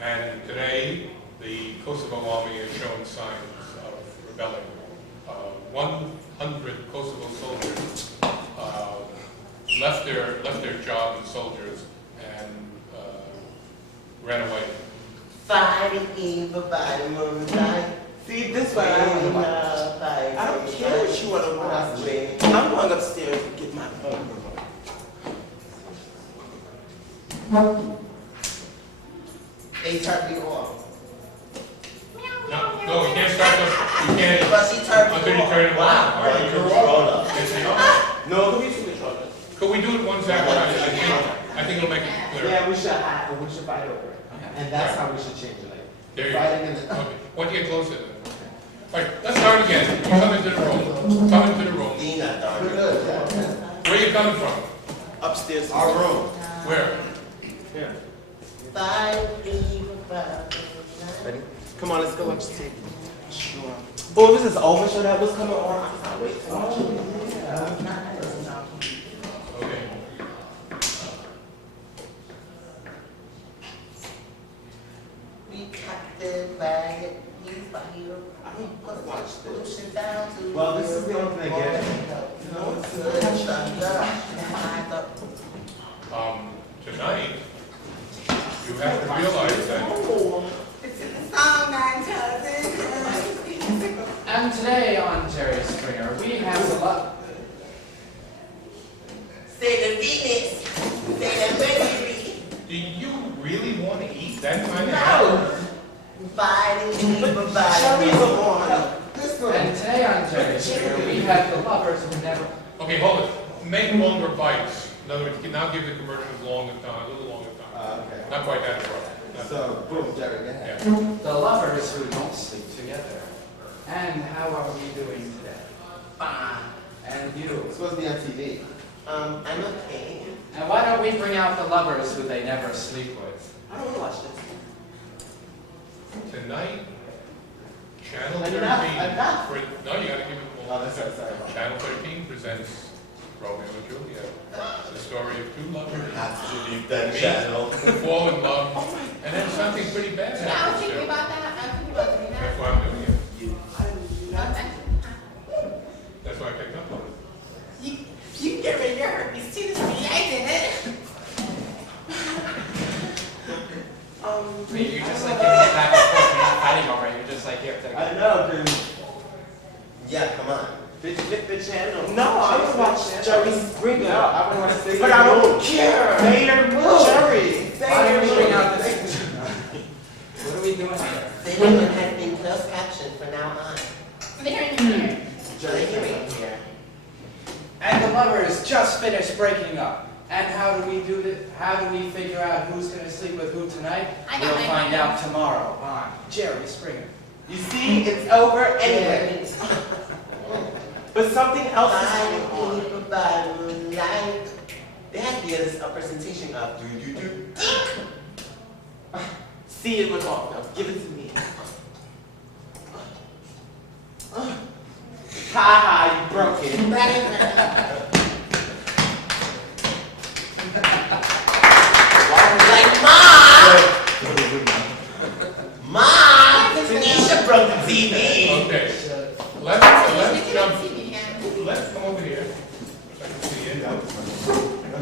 And today, the Kosovo army has shown signs of rebelling. 100 Kosovo soldiers left their job as soldiers and ran away. Fighting evil by moonlight. See, this way I want to watch. I don't care what you want to watch. I'm going upstairs to get my own remote. They turned me off. No, you can't start the, you can't, But she turned until you me turn it on. on. Wow, All right, you're you a can grown up. No, who needs to control it? Could we do it one second? I think it'll make it clear. Yeah, we should fight over it. And that's how we should change it. There you go. Fighting in the. Okay, once you get closer then. All right, let's start again. You come into the room. Come into the room. Dina, darling. We're good, yeah. Where are you coming from? Upstairs. Our room. Where? Here. Fighting evil by Ready? Come on, let's go watch TV. Sure. Oh, this is over, so that was coming on. I can't wait to watch it. Okay. the flag, he's my hero. I don't watch this. Pollution down to Well, this is the only thing I get. Tonight, you have to realize that And today on Jerry Springer, we have a lot. Say the Venus. Say the Mercury. do you really want to eat that kind of No. Biden, Cherries are on. And today on Jerry Springer, we have the lovers who never. Okay, hold it. Make longer bites. In other words, now give the commercials longer time, a little longer time. Okay. Not quite that short. So, boom, Jerry, go ahead. Yeah. The lovers who don't sleep together. And how are we doing today? Fine. And you. It's supposed to be on TV. I'm okay. And why don't we bring out the lovers who they never sleep with? I don't want to watch this. Tonight, Channel Enough, 13. enough. No, you gotta give it Oh, that's right, sorry. Channel 13 presents Romeo and Juliet. The story of two lovers Have to leave that meet, channel. fall in love, and then something pretty bad Yeah, I was happens. thinking there. about that. I was thinking about doing That's that. why I'm doing it. Okay. That's why I picked up on it. You get rid of your herpes too, this me. I did it. I mean, you're just like giving it back and forth. You're not fighting over it. You're just like, here, take I it. know, dude. Yeah, come on. Bitch, flip the channel. No, I would watch Jerry Springer. No, I would want to stay But in I the don't room. care. Stay in the room. Jerry, Why stay don't in we the bring room. out this? What are we doing here? Cinnamon has been closed captioned for now on. For the hearing here. Jerry hearing here. And the lovers just finished breaking up. And how do we do this? How do we figure out who's going to sleep with who tonight? I know, We'll I find know. out tomorrow on Jerry Springer. You see, it's over anyway. But something else is going on. Like, there has to be a presentation of do. See it went off. Now give it to me. Ha ha, you broke it. Like, Ma, Tanisha broke the TV. Okay, let's jump. Let's come over here. So I can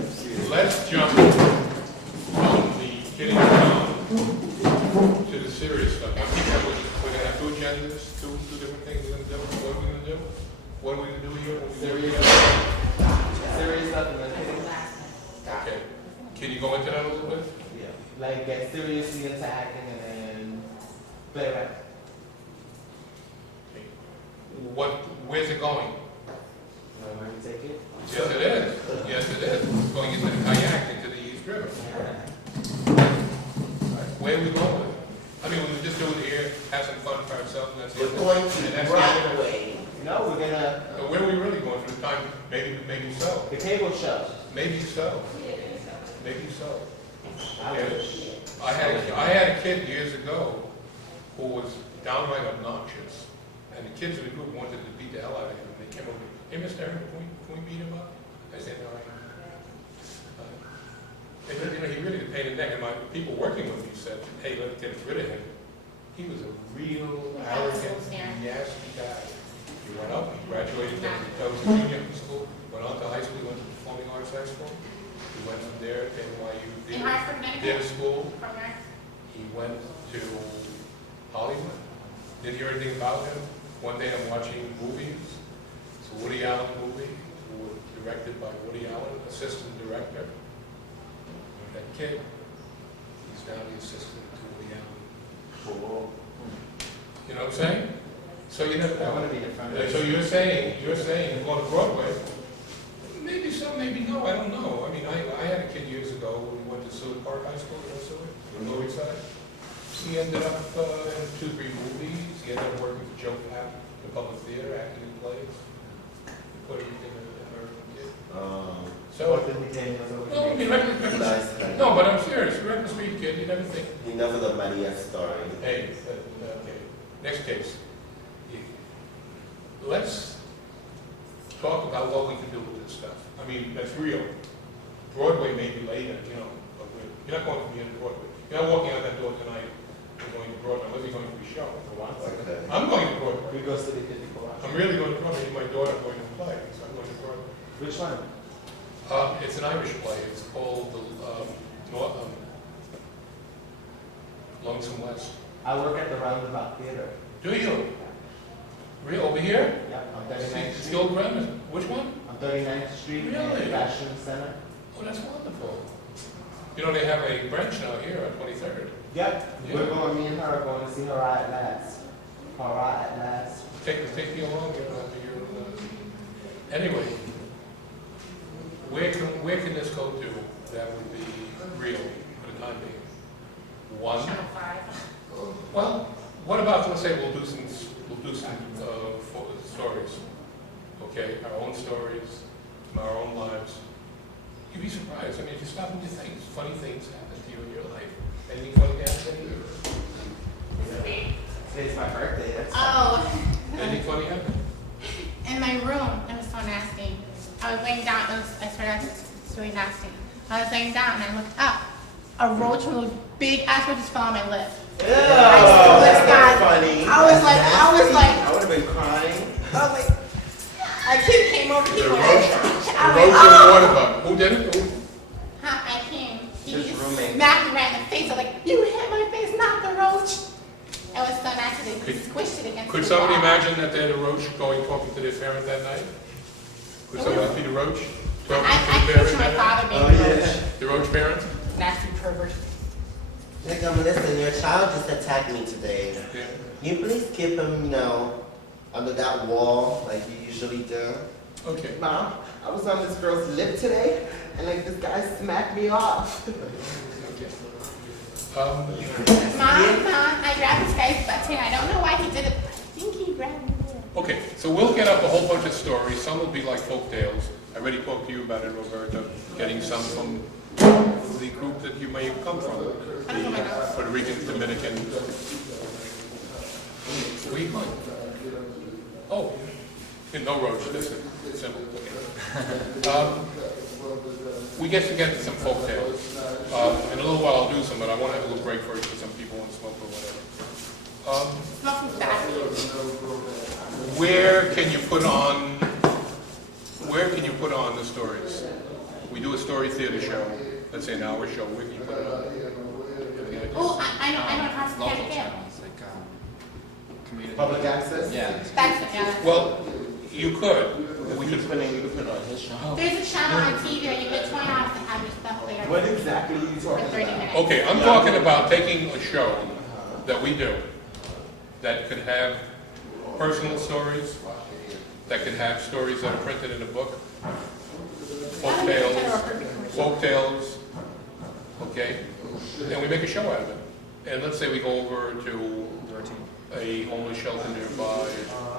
see it. Let's jump from the kidding around to the serious stuff. I think that we're gonna have two agendas, two different things we're gonna do. What are we gonna do? What are we gonna do here? What are we gonna do? Serious stuff and then Okay. Can you go into that a little bit? yeah, like get seriously attacked and then play around. Where's it going? Where we take it? Yes, it is. Yes, it is. It's going into the kayak, into the East River. Where are we going with it? I mean, we just do it here, have some fun for ourselves, and that's it. We're going And to that's the end of it. Broadway. No, we're gonna So where are we really going for the time? Maybe so. the cable show. Maybe so. Maybe so. I Yeah. wish. I had a kid years ago who was downright obnoxious, and the kids in the group wanted to beat the hell out of him. And they came over, hey, Mr. Herman, can we beat him up? I said, no, I can't. They said, you know, he really paid in the neck. And my people working with me said, hey, let's get rid of him. He was a real arrogant, nasty guy. He went up, he graduated, that was a junior school, went on to high school, went to Performing Arts High School. He went from there to NYU In Hartford, Theater Connecticut? School. From there? He went to Hollywood. Didn't hear anything about him. One day I'm watching movies. It's a Woody Allen movie, directed by Woody Allen, assistant director. That kid, he's now the assistant to Woody Allen. Cool. You know what I'm saying? So you never I know. want to be in front of So you're saying go to Broadway? Maybe so, maybe no, I don't know. I mean, I had a kid years ago, he went to Seward Park High School, you know Seward, in Lower East Side. He ended up in 2, 3 movies, he ended up working for Joe Papp, the public theater, acting in plays. Put everything in American Kid. So, What then became was over no, I mean, Nice. no, but I'm serious, you're at the street kid, you never think, Enough of the Maria story. hey, okay, next case. Let's talk about what we can do with this stuff. I mean, that's real. Broadway may be later, you know, but you're not going to be in Broadway. You're not walking out that door tonight and going to Broadway, unless you're show for once. Okay. I'm going to Broadway. We go to the people. I'm really going to Broadway. My daughter going to play, so I'm going to Broadway. Which one? It's an Irish play. It's called Lonesome West. I work at the Roundabout Theater. Do you? Really? Over here? Yep, on See, 39th it's Street. the old Grammar. Which one? On 39th Street, Really? Fashion Center. Oh, that's wonderful. You know, they have a branch now here on 23rd. Yep, Yeah. we're going, me and her are going to see Hurrah at Last. Hurrah at Last. Take me along, you know, anyway, where can this go to that would be real for the time being? One. Well, what about, let's say we'll do some stories, okay, our own stories, from our own lives. You'd be surprised. I mean, if you stop and you think, funny things happen to you in your life. Anything funny happen to you? Today's my birthday, that's Oh, Anything funny happen? in my room, it was so nasty. I was laying down, I swear it's really nasty. I was laying down and I looked up. A roach, one of those big ass roaches fell on my lip. Ew, that's not funny. I was like, I would have been crying. I was like, a kid came over The here. roach, I the went, roach and the oh! water bug. Who did it? Who? I came. He His roommate. smacked me right in the face. I was like, you hit my face, not the roach. It was so nasty. They squished it against Could the somebody wall. imagine that they had a roach going talking to their parent that night? Could somebody be the roach? Talking I to the picture parent my that father night? being the roach. The roach parent? Nasty pervert. Like, listen, your child just attacked me today. Yeah. Can you please keep him, under that wall like you usually do? Okay. Mom, I was on this girl's lip today, and this guy smacked me off. Um, Mom, I grabbed this guy's butt today. I don't know why he did it, but I think he grabbed me there. Okay, so we'll get up a whole bunch of stories. Some will be like folk tales. I already talked to you about it, Roberta, getting some from the group that you may have come from, the Puerto Rican, Dominican. Where are you going? Oh, no roach, listen, it's simple. Okay. We get to get to some folk tales. In a little while I'll do some, but I want to have a little break first because some people want to smoke or whatever. Smoking fast. Where can you put on the stories? We do a story theater show, let's say an hour show, where can you put it on? Any ideas? Oh, I know how to Local get it. channels, like community. Public access? Yeah. That's what, yeah. Well, you could. We could put it on his show. There's a channel on TV where you get $20 to have your stuff there. What exactly are you For talking 30 about? minutes. Okay, I'm talking about taking a show that we do that could have personal stories, that could have stories that are printed in a book, folk tales, okay? And we make a show out of it. And let's say we go over to a homeless shelter nearby.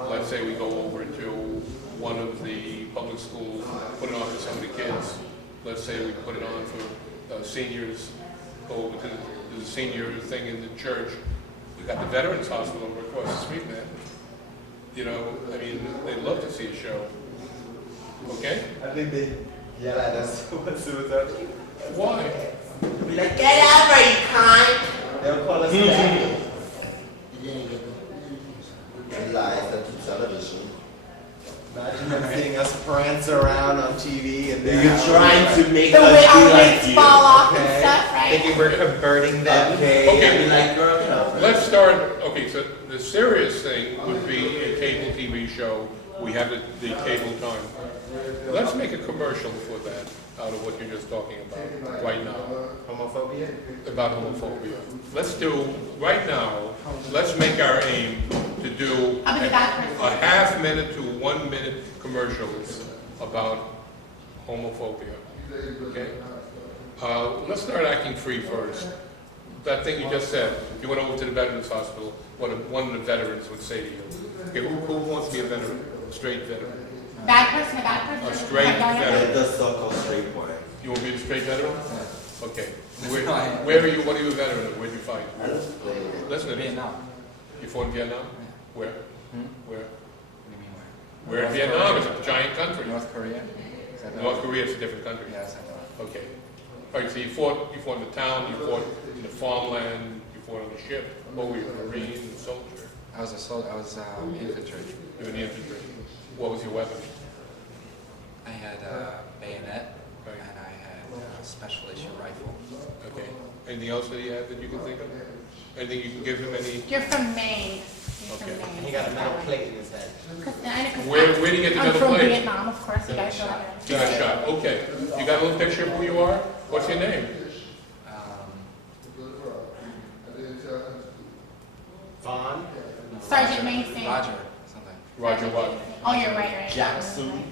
Let's say we go over to one of the public schools, put it on for some of the kids. Let's say we put it on for seniors, go over to the senior thing in the church. We got the Veterans Hospital over across the street, man. You know, I mean, they'd love to see a show. Okay? I think they yell at us. What's it? Why? They'll be like, get over, you cunt! They'll call us back. Lies on television. Imagine them seeing us prance around on TV and You're trying to make The us way be our like wigs you. fall off and Okay. stuff, right? thinking we're converting them. Okay, Okay. I'd be like, girl, get over it. Let's start, okay, so the serious thing would be a cable TV show. We have the cable time. Let's make a commercial for that, out of what you're just talking about, right now, Homophobia? about homophobia. Let's do, right now, let's make our aim to do I'll be the bad person. a half-minute to 1 minute commercials about homophobia, okay? Let's start acting free first. That thing you just said, you went over to the Veterans Hospital, what one of the veterans would say to you. Okay, who wants to be a veteran? A straight veteran? Bad person, a bad person. A straight veteran. Yeah, the so-called straight boy. You want to be a straight veteran? Okay. Where are you, what are you a veteran of? Where'd you fight? I don't play. Listen to me. Vietnam. You fought in Vietnam? Where? Hmm? Where? What do you mean where? Where in Vietnam? It's a giant country. North Korea? Is that North Korea is a different country. Yes, I know. Okay. All right, so you fought in the town, you fought in the farmland, you fought on the ship? Or were you a Marine, a soldier? I was a soldier. I was infantry. You were in the infantry. What was your weapon? I had a bayonet, and I had a special issue rifle. Okay. Anything else that he had that you can think of? Anything you can give him? Any? You're from Maine. You're Okay. from Maine. He got a metal plate in his head. Where did you get the I'm metal from plate? Vietnam, of course. You guys know that. You got shot. Okay. You got a little picture of who you are? What's your name? Vaughn. Sergeant Mason. Roger, something. Roger what? Oh, you're right. Jackson.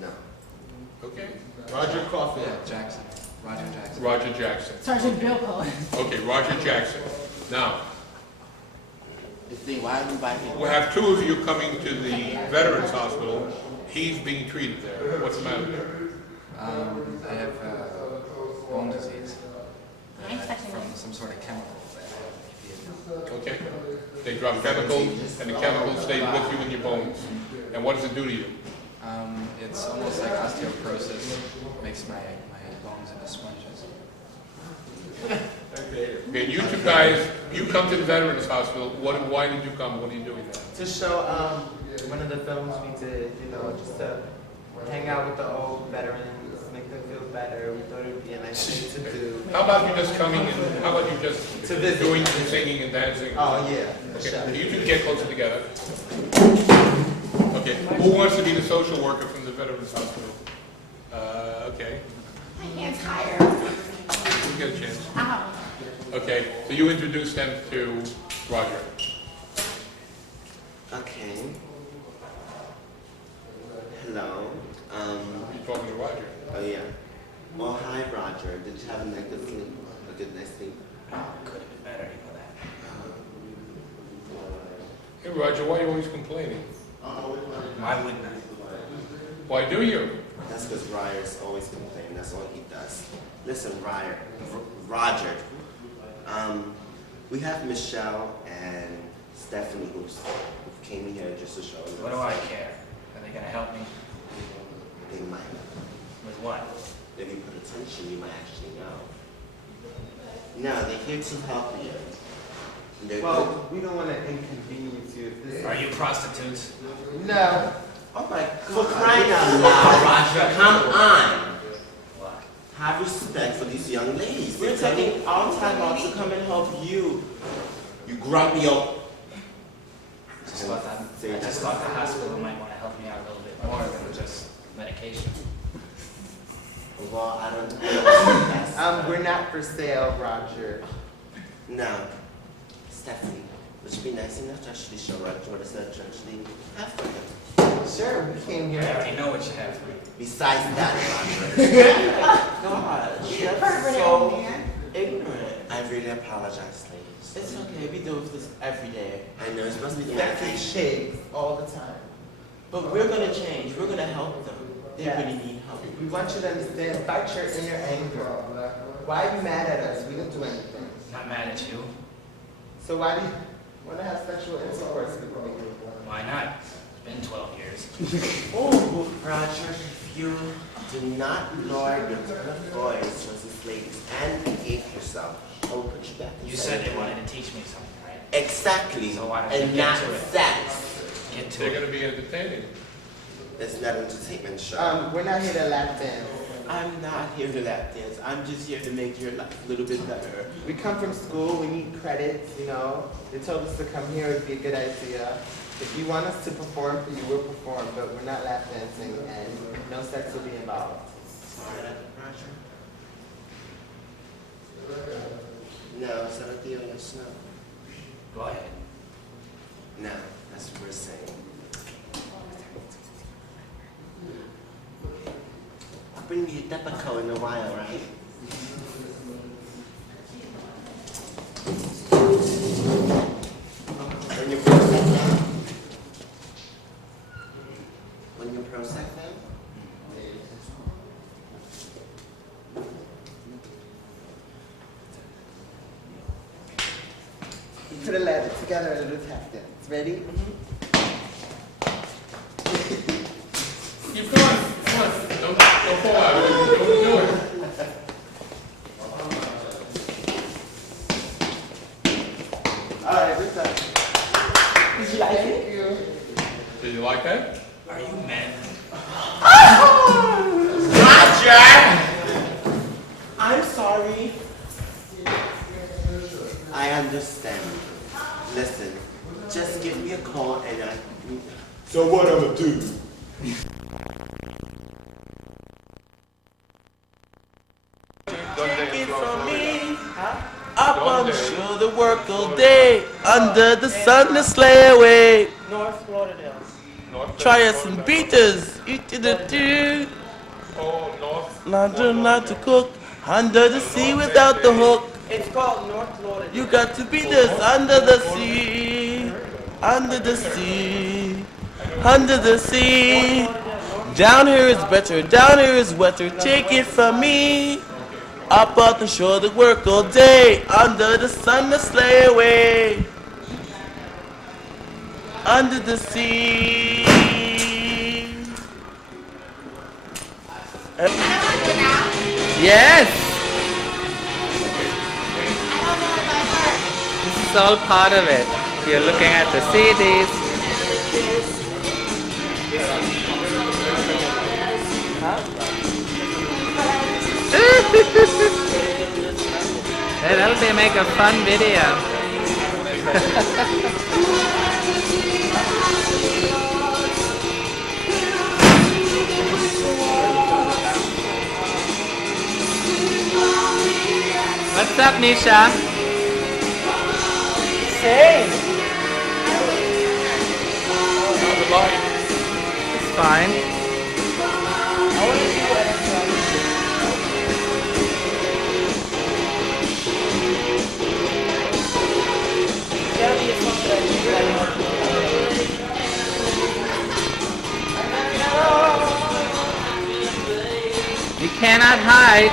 No. Okay. Roger Crawford. Yeah, Jackson. Roger Jackson. Roger Jackson. Sergeant Bill Cole. Okay, Roger Jackson. Now, Why are we back here? we have two of you coming to the Veterans Hospital. He's being treated there. What's the matter there? I have bone disease Nice touching from you. some sort of chemical that Okay. They drop chemicals, and the chemicals stay with you in your bones. And what does it do to you? it's almost like osteoporosis. Makes my bones into sponges. Okay, you two guys, you come to the Veterans Hospital. Why did you come? What are you doing there? To show one of the films we did, just to hang out with the old veterans, make them feel better. We thought it would be a nice thing to do. How about you just coming and how about you just To visit. doing some singing and dancing? Oh yeah. Okay, you two get closer together. Okay, who wants to be the social worker from the Veterans Hospital? Okay, My hand's higher. we'll get a chance. Ow. Okay, so you introduce them to Roger. Okay. Hello. You're talking to Roger. Oh yeah. Well, hi Roger. Did you have a good sleep? A good night's sleep? Could have been better, you know that. Hey Roger, why are you always complaining? Why wouldn't I? Why do you? That's because Ryer's always complaining. That's all he does. Listen, Roger. We have Michelle and Stephanie who came here just to show us. What do I care? Are they gonna help me? They might. With what? If you put attention, you might actually know. No, they're here to help you. And they're Well, we don't want to inconvenience you. If this Are you prostitutes? No. Oh my God. For crying out loud, Roger, come on. What? Have respect for these young ladies. We're taking our time out to come and help you. You grumpy old. I just thought the hospital might want to help me out a little bit more than just medication. Well, I don't know. We're not for sale, Roger. No. Stephanie, would you be nice enough to actually show Roger what it's that you actually have for him? Sure, we came I here. already know what you have for me. Besides that, Roger, Gosh, You're that's so ignorant. I really apologize, ladies. It's okay, we do this every day. I know, it's supposed to be the That's medication. shakes all the time. But we're gonna change, we're gonna help them. They Yeah. really need help. We want you to understand, fight your inner anger. Why are you mad at us? We didn't do anything. Not mad at you. So why do you want to have sexual intercourse with me? Why not? It's been 12 years. Oh, Roger, if you do not lower your tone of voice towards these ladies and behave yourself, I will put you back in You said they wanted to teach me something, right? Exactly, So why don't you and get not to it? sex. Get to They're it. going to be entertaining. It's not an entertainment show. We're not here to lap dance. I'm not here to lap dance, I'm just here to make your life a little bit better. We come from school, we need credits, They told us to come here, it'd be a good idea. If you want us to perform for you, we'll perform, but we're not lap dancing and no sex will be involved. Sorry, Roger. No, is that a deal? Yes, no. Go ahead. No, that's what we're saying. I'll bring you Depaco in a while, right? When you're Prozac now? When you're Prozac now? We put a ladder together and a little tap dance. Ready? You come on. Don't fall out. Don't do it. All right, good time. Did you like it? Did you like that? Are you men? Roger! I'm sorry. I understand. Listen, just give me a call and I... So what I'ma do? Take it from me. Up on the shore, the work all day. Under the sun, the sleigh away. North Lauderdale. Try us some beaters. Eat to the do. Oh, North. Not to cook. Under the sea without the hook. It's called North Lauderdale. You got to beat us under the sea. Under the sea. Under the sea. Down here is better. Down here is wetter. Take it from me. Up on the shore, the work all day. Under the sun, the sleigh away. Under the sea. Yes! This is all part of it. You're looking at the CDs. Hey, that'll be make a fun video. What's up, Nisha? Hey! It's fine. You cannot hide.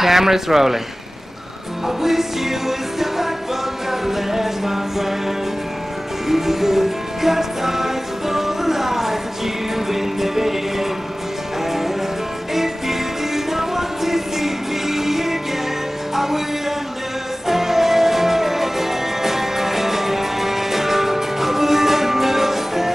Camera's rolling. I wish you would step back from that ledge, my friend. You could cut ties with all the lies that you've been living. And if you do not want to see me again, I would understand. I would understand.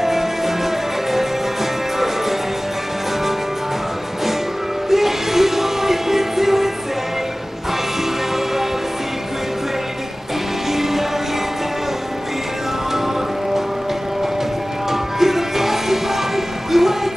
Baby boy, you've been too insane. I see all the secret pain. You know you don't belong. You're the first to fight, you wait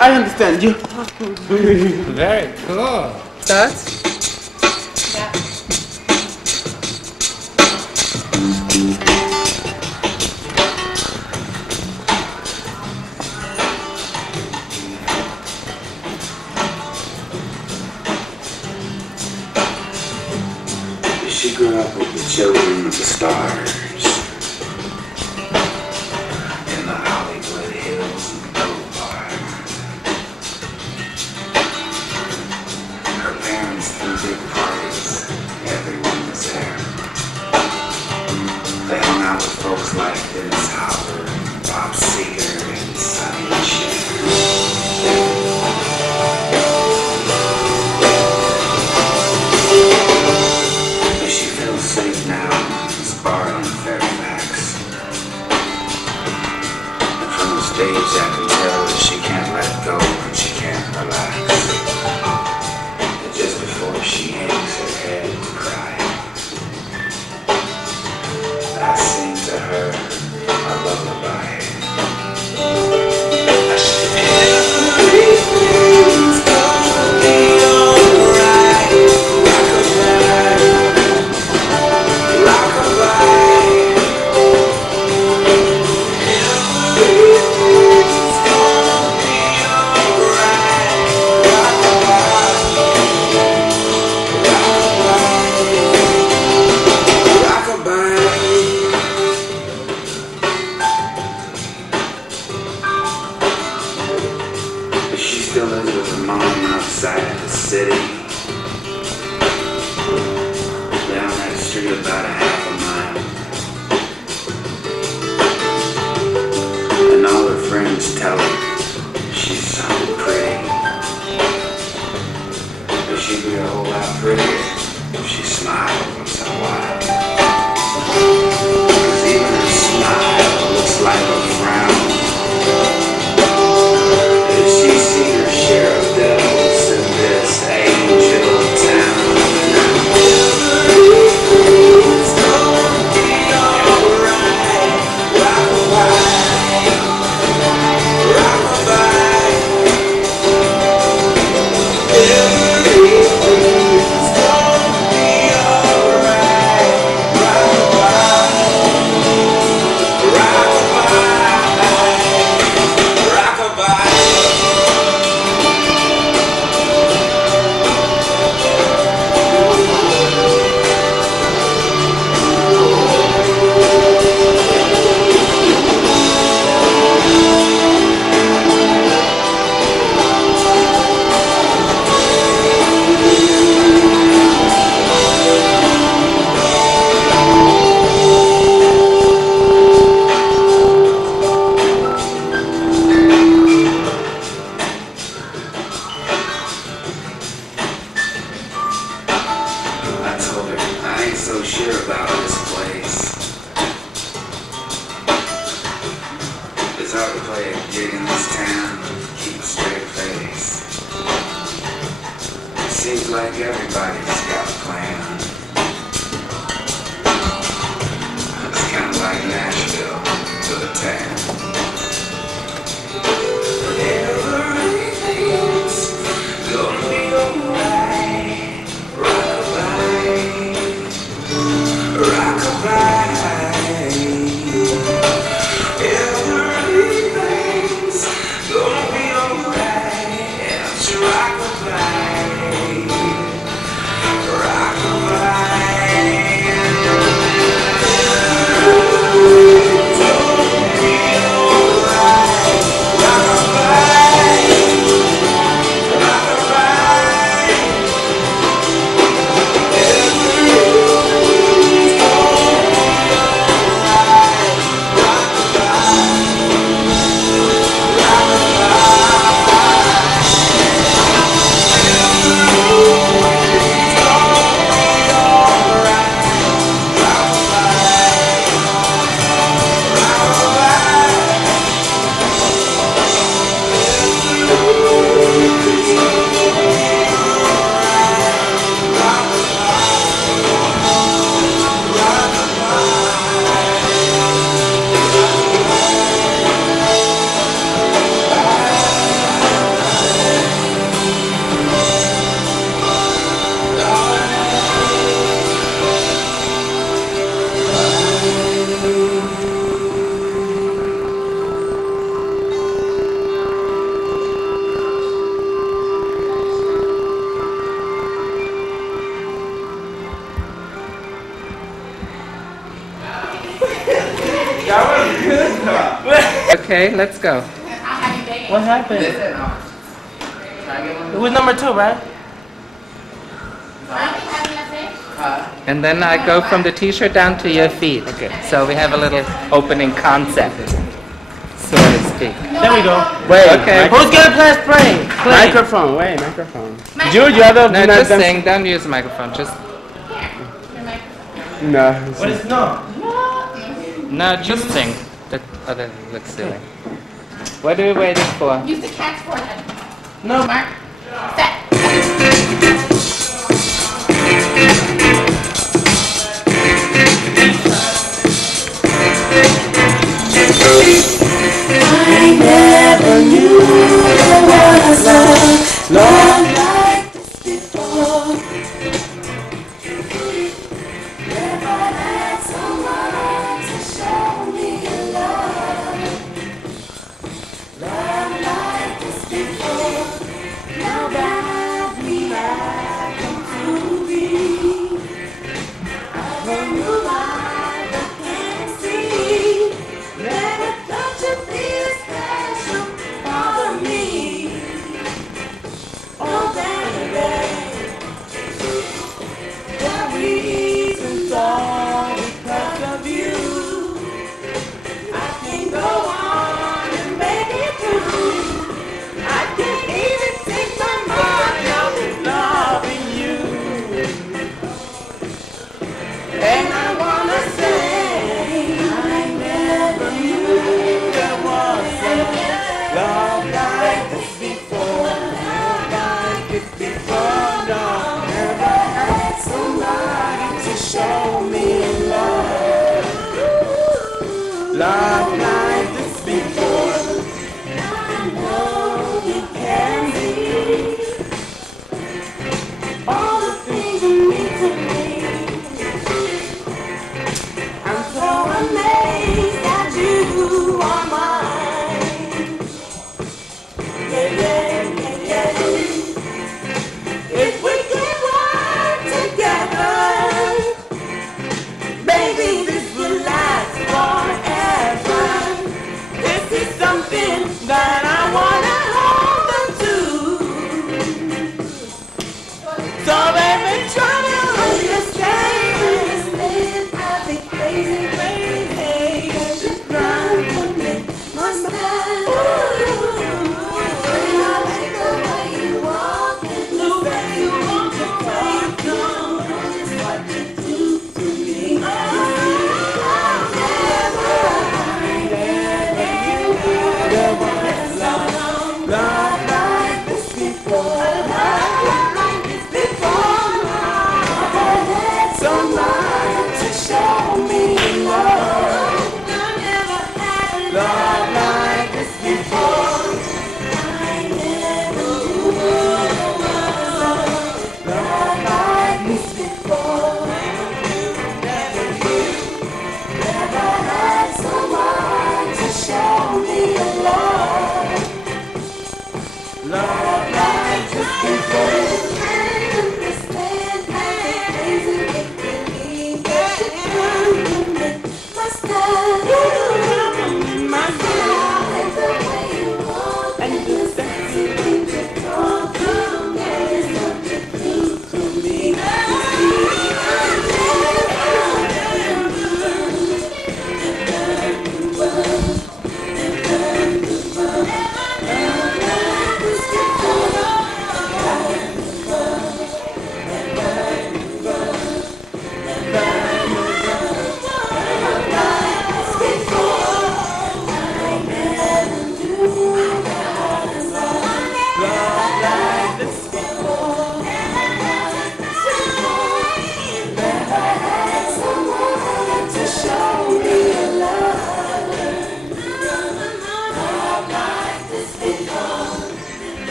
I understand you. Very cool. That? She grew up with the children of the stars in the Hollywood Hills and Boulevard. Her parents threw big parties. Everyone was there. They hung out with folks like Dennis Hopper, Bob Seger, and Sonny and Cher. Safe now in this bar in Fairfax. And from the stage I can tell that she can't let go and she can't relax. And just before she hangs her head to cry, I sing to her a lullaby. Everything's gonna be alright. She still lives with her mom outside the city, down that street about a half a mile. And all her friends tell her she's so pretty, but she'd be a whole lot prettier if she smiled once in a while. 'Cause even her smile looks like a frown. She's seen her share of devils in this angel town. Everything's gonna be alright. Rock-a-bye, rock-a-bye. Everything's gonna be alright. Rock-a-bye, rock-a-bye, rock-a-bye. I told her I ain't so sure about this place. It's hard to play a gig in this town, keep a straight face. It seems like everybody's got a plan. It's kind of like Nashville to the town. Everything's gonna be alright. Rock-a-bye, rock-a-bye. Okay, let's go. What happened? It was number 2, right? And then I go from the t-shirt down to your feet. Okay. So we have a little opening concept, so to speak. There we go. Wait, Okay. Who's gonna play spring? Play. microphone, wait, microphone. Jude, you have a No, just sing. Don't use the microphone. Just No. What is no? no, just sing. That other looks silly. What are we waiting for? Use the cat's forehead. No. Mark. Set. I never knew there was a love like this before. Never had someone to show me love like this before. Now that we have come to be, I don't know why I can't see. Never thought you'd be special for me. Oh, baby, the reason's all because of you. I can go on and make it through. I can't even take my mind off loving you. And I wanna say, I never knew there was a love like this before. Love like this before, no. Never had somebody to show me love. Love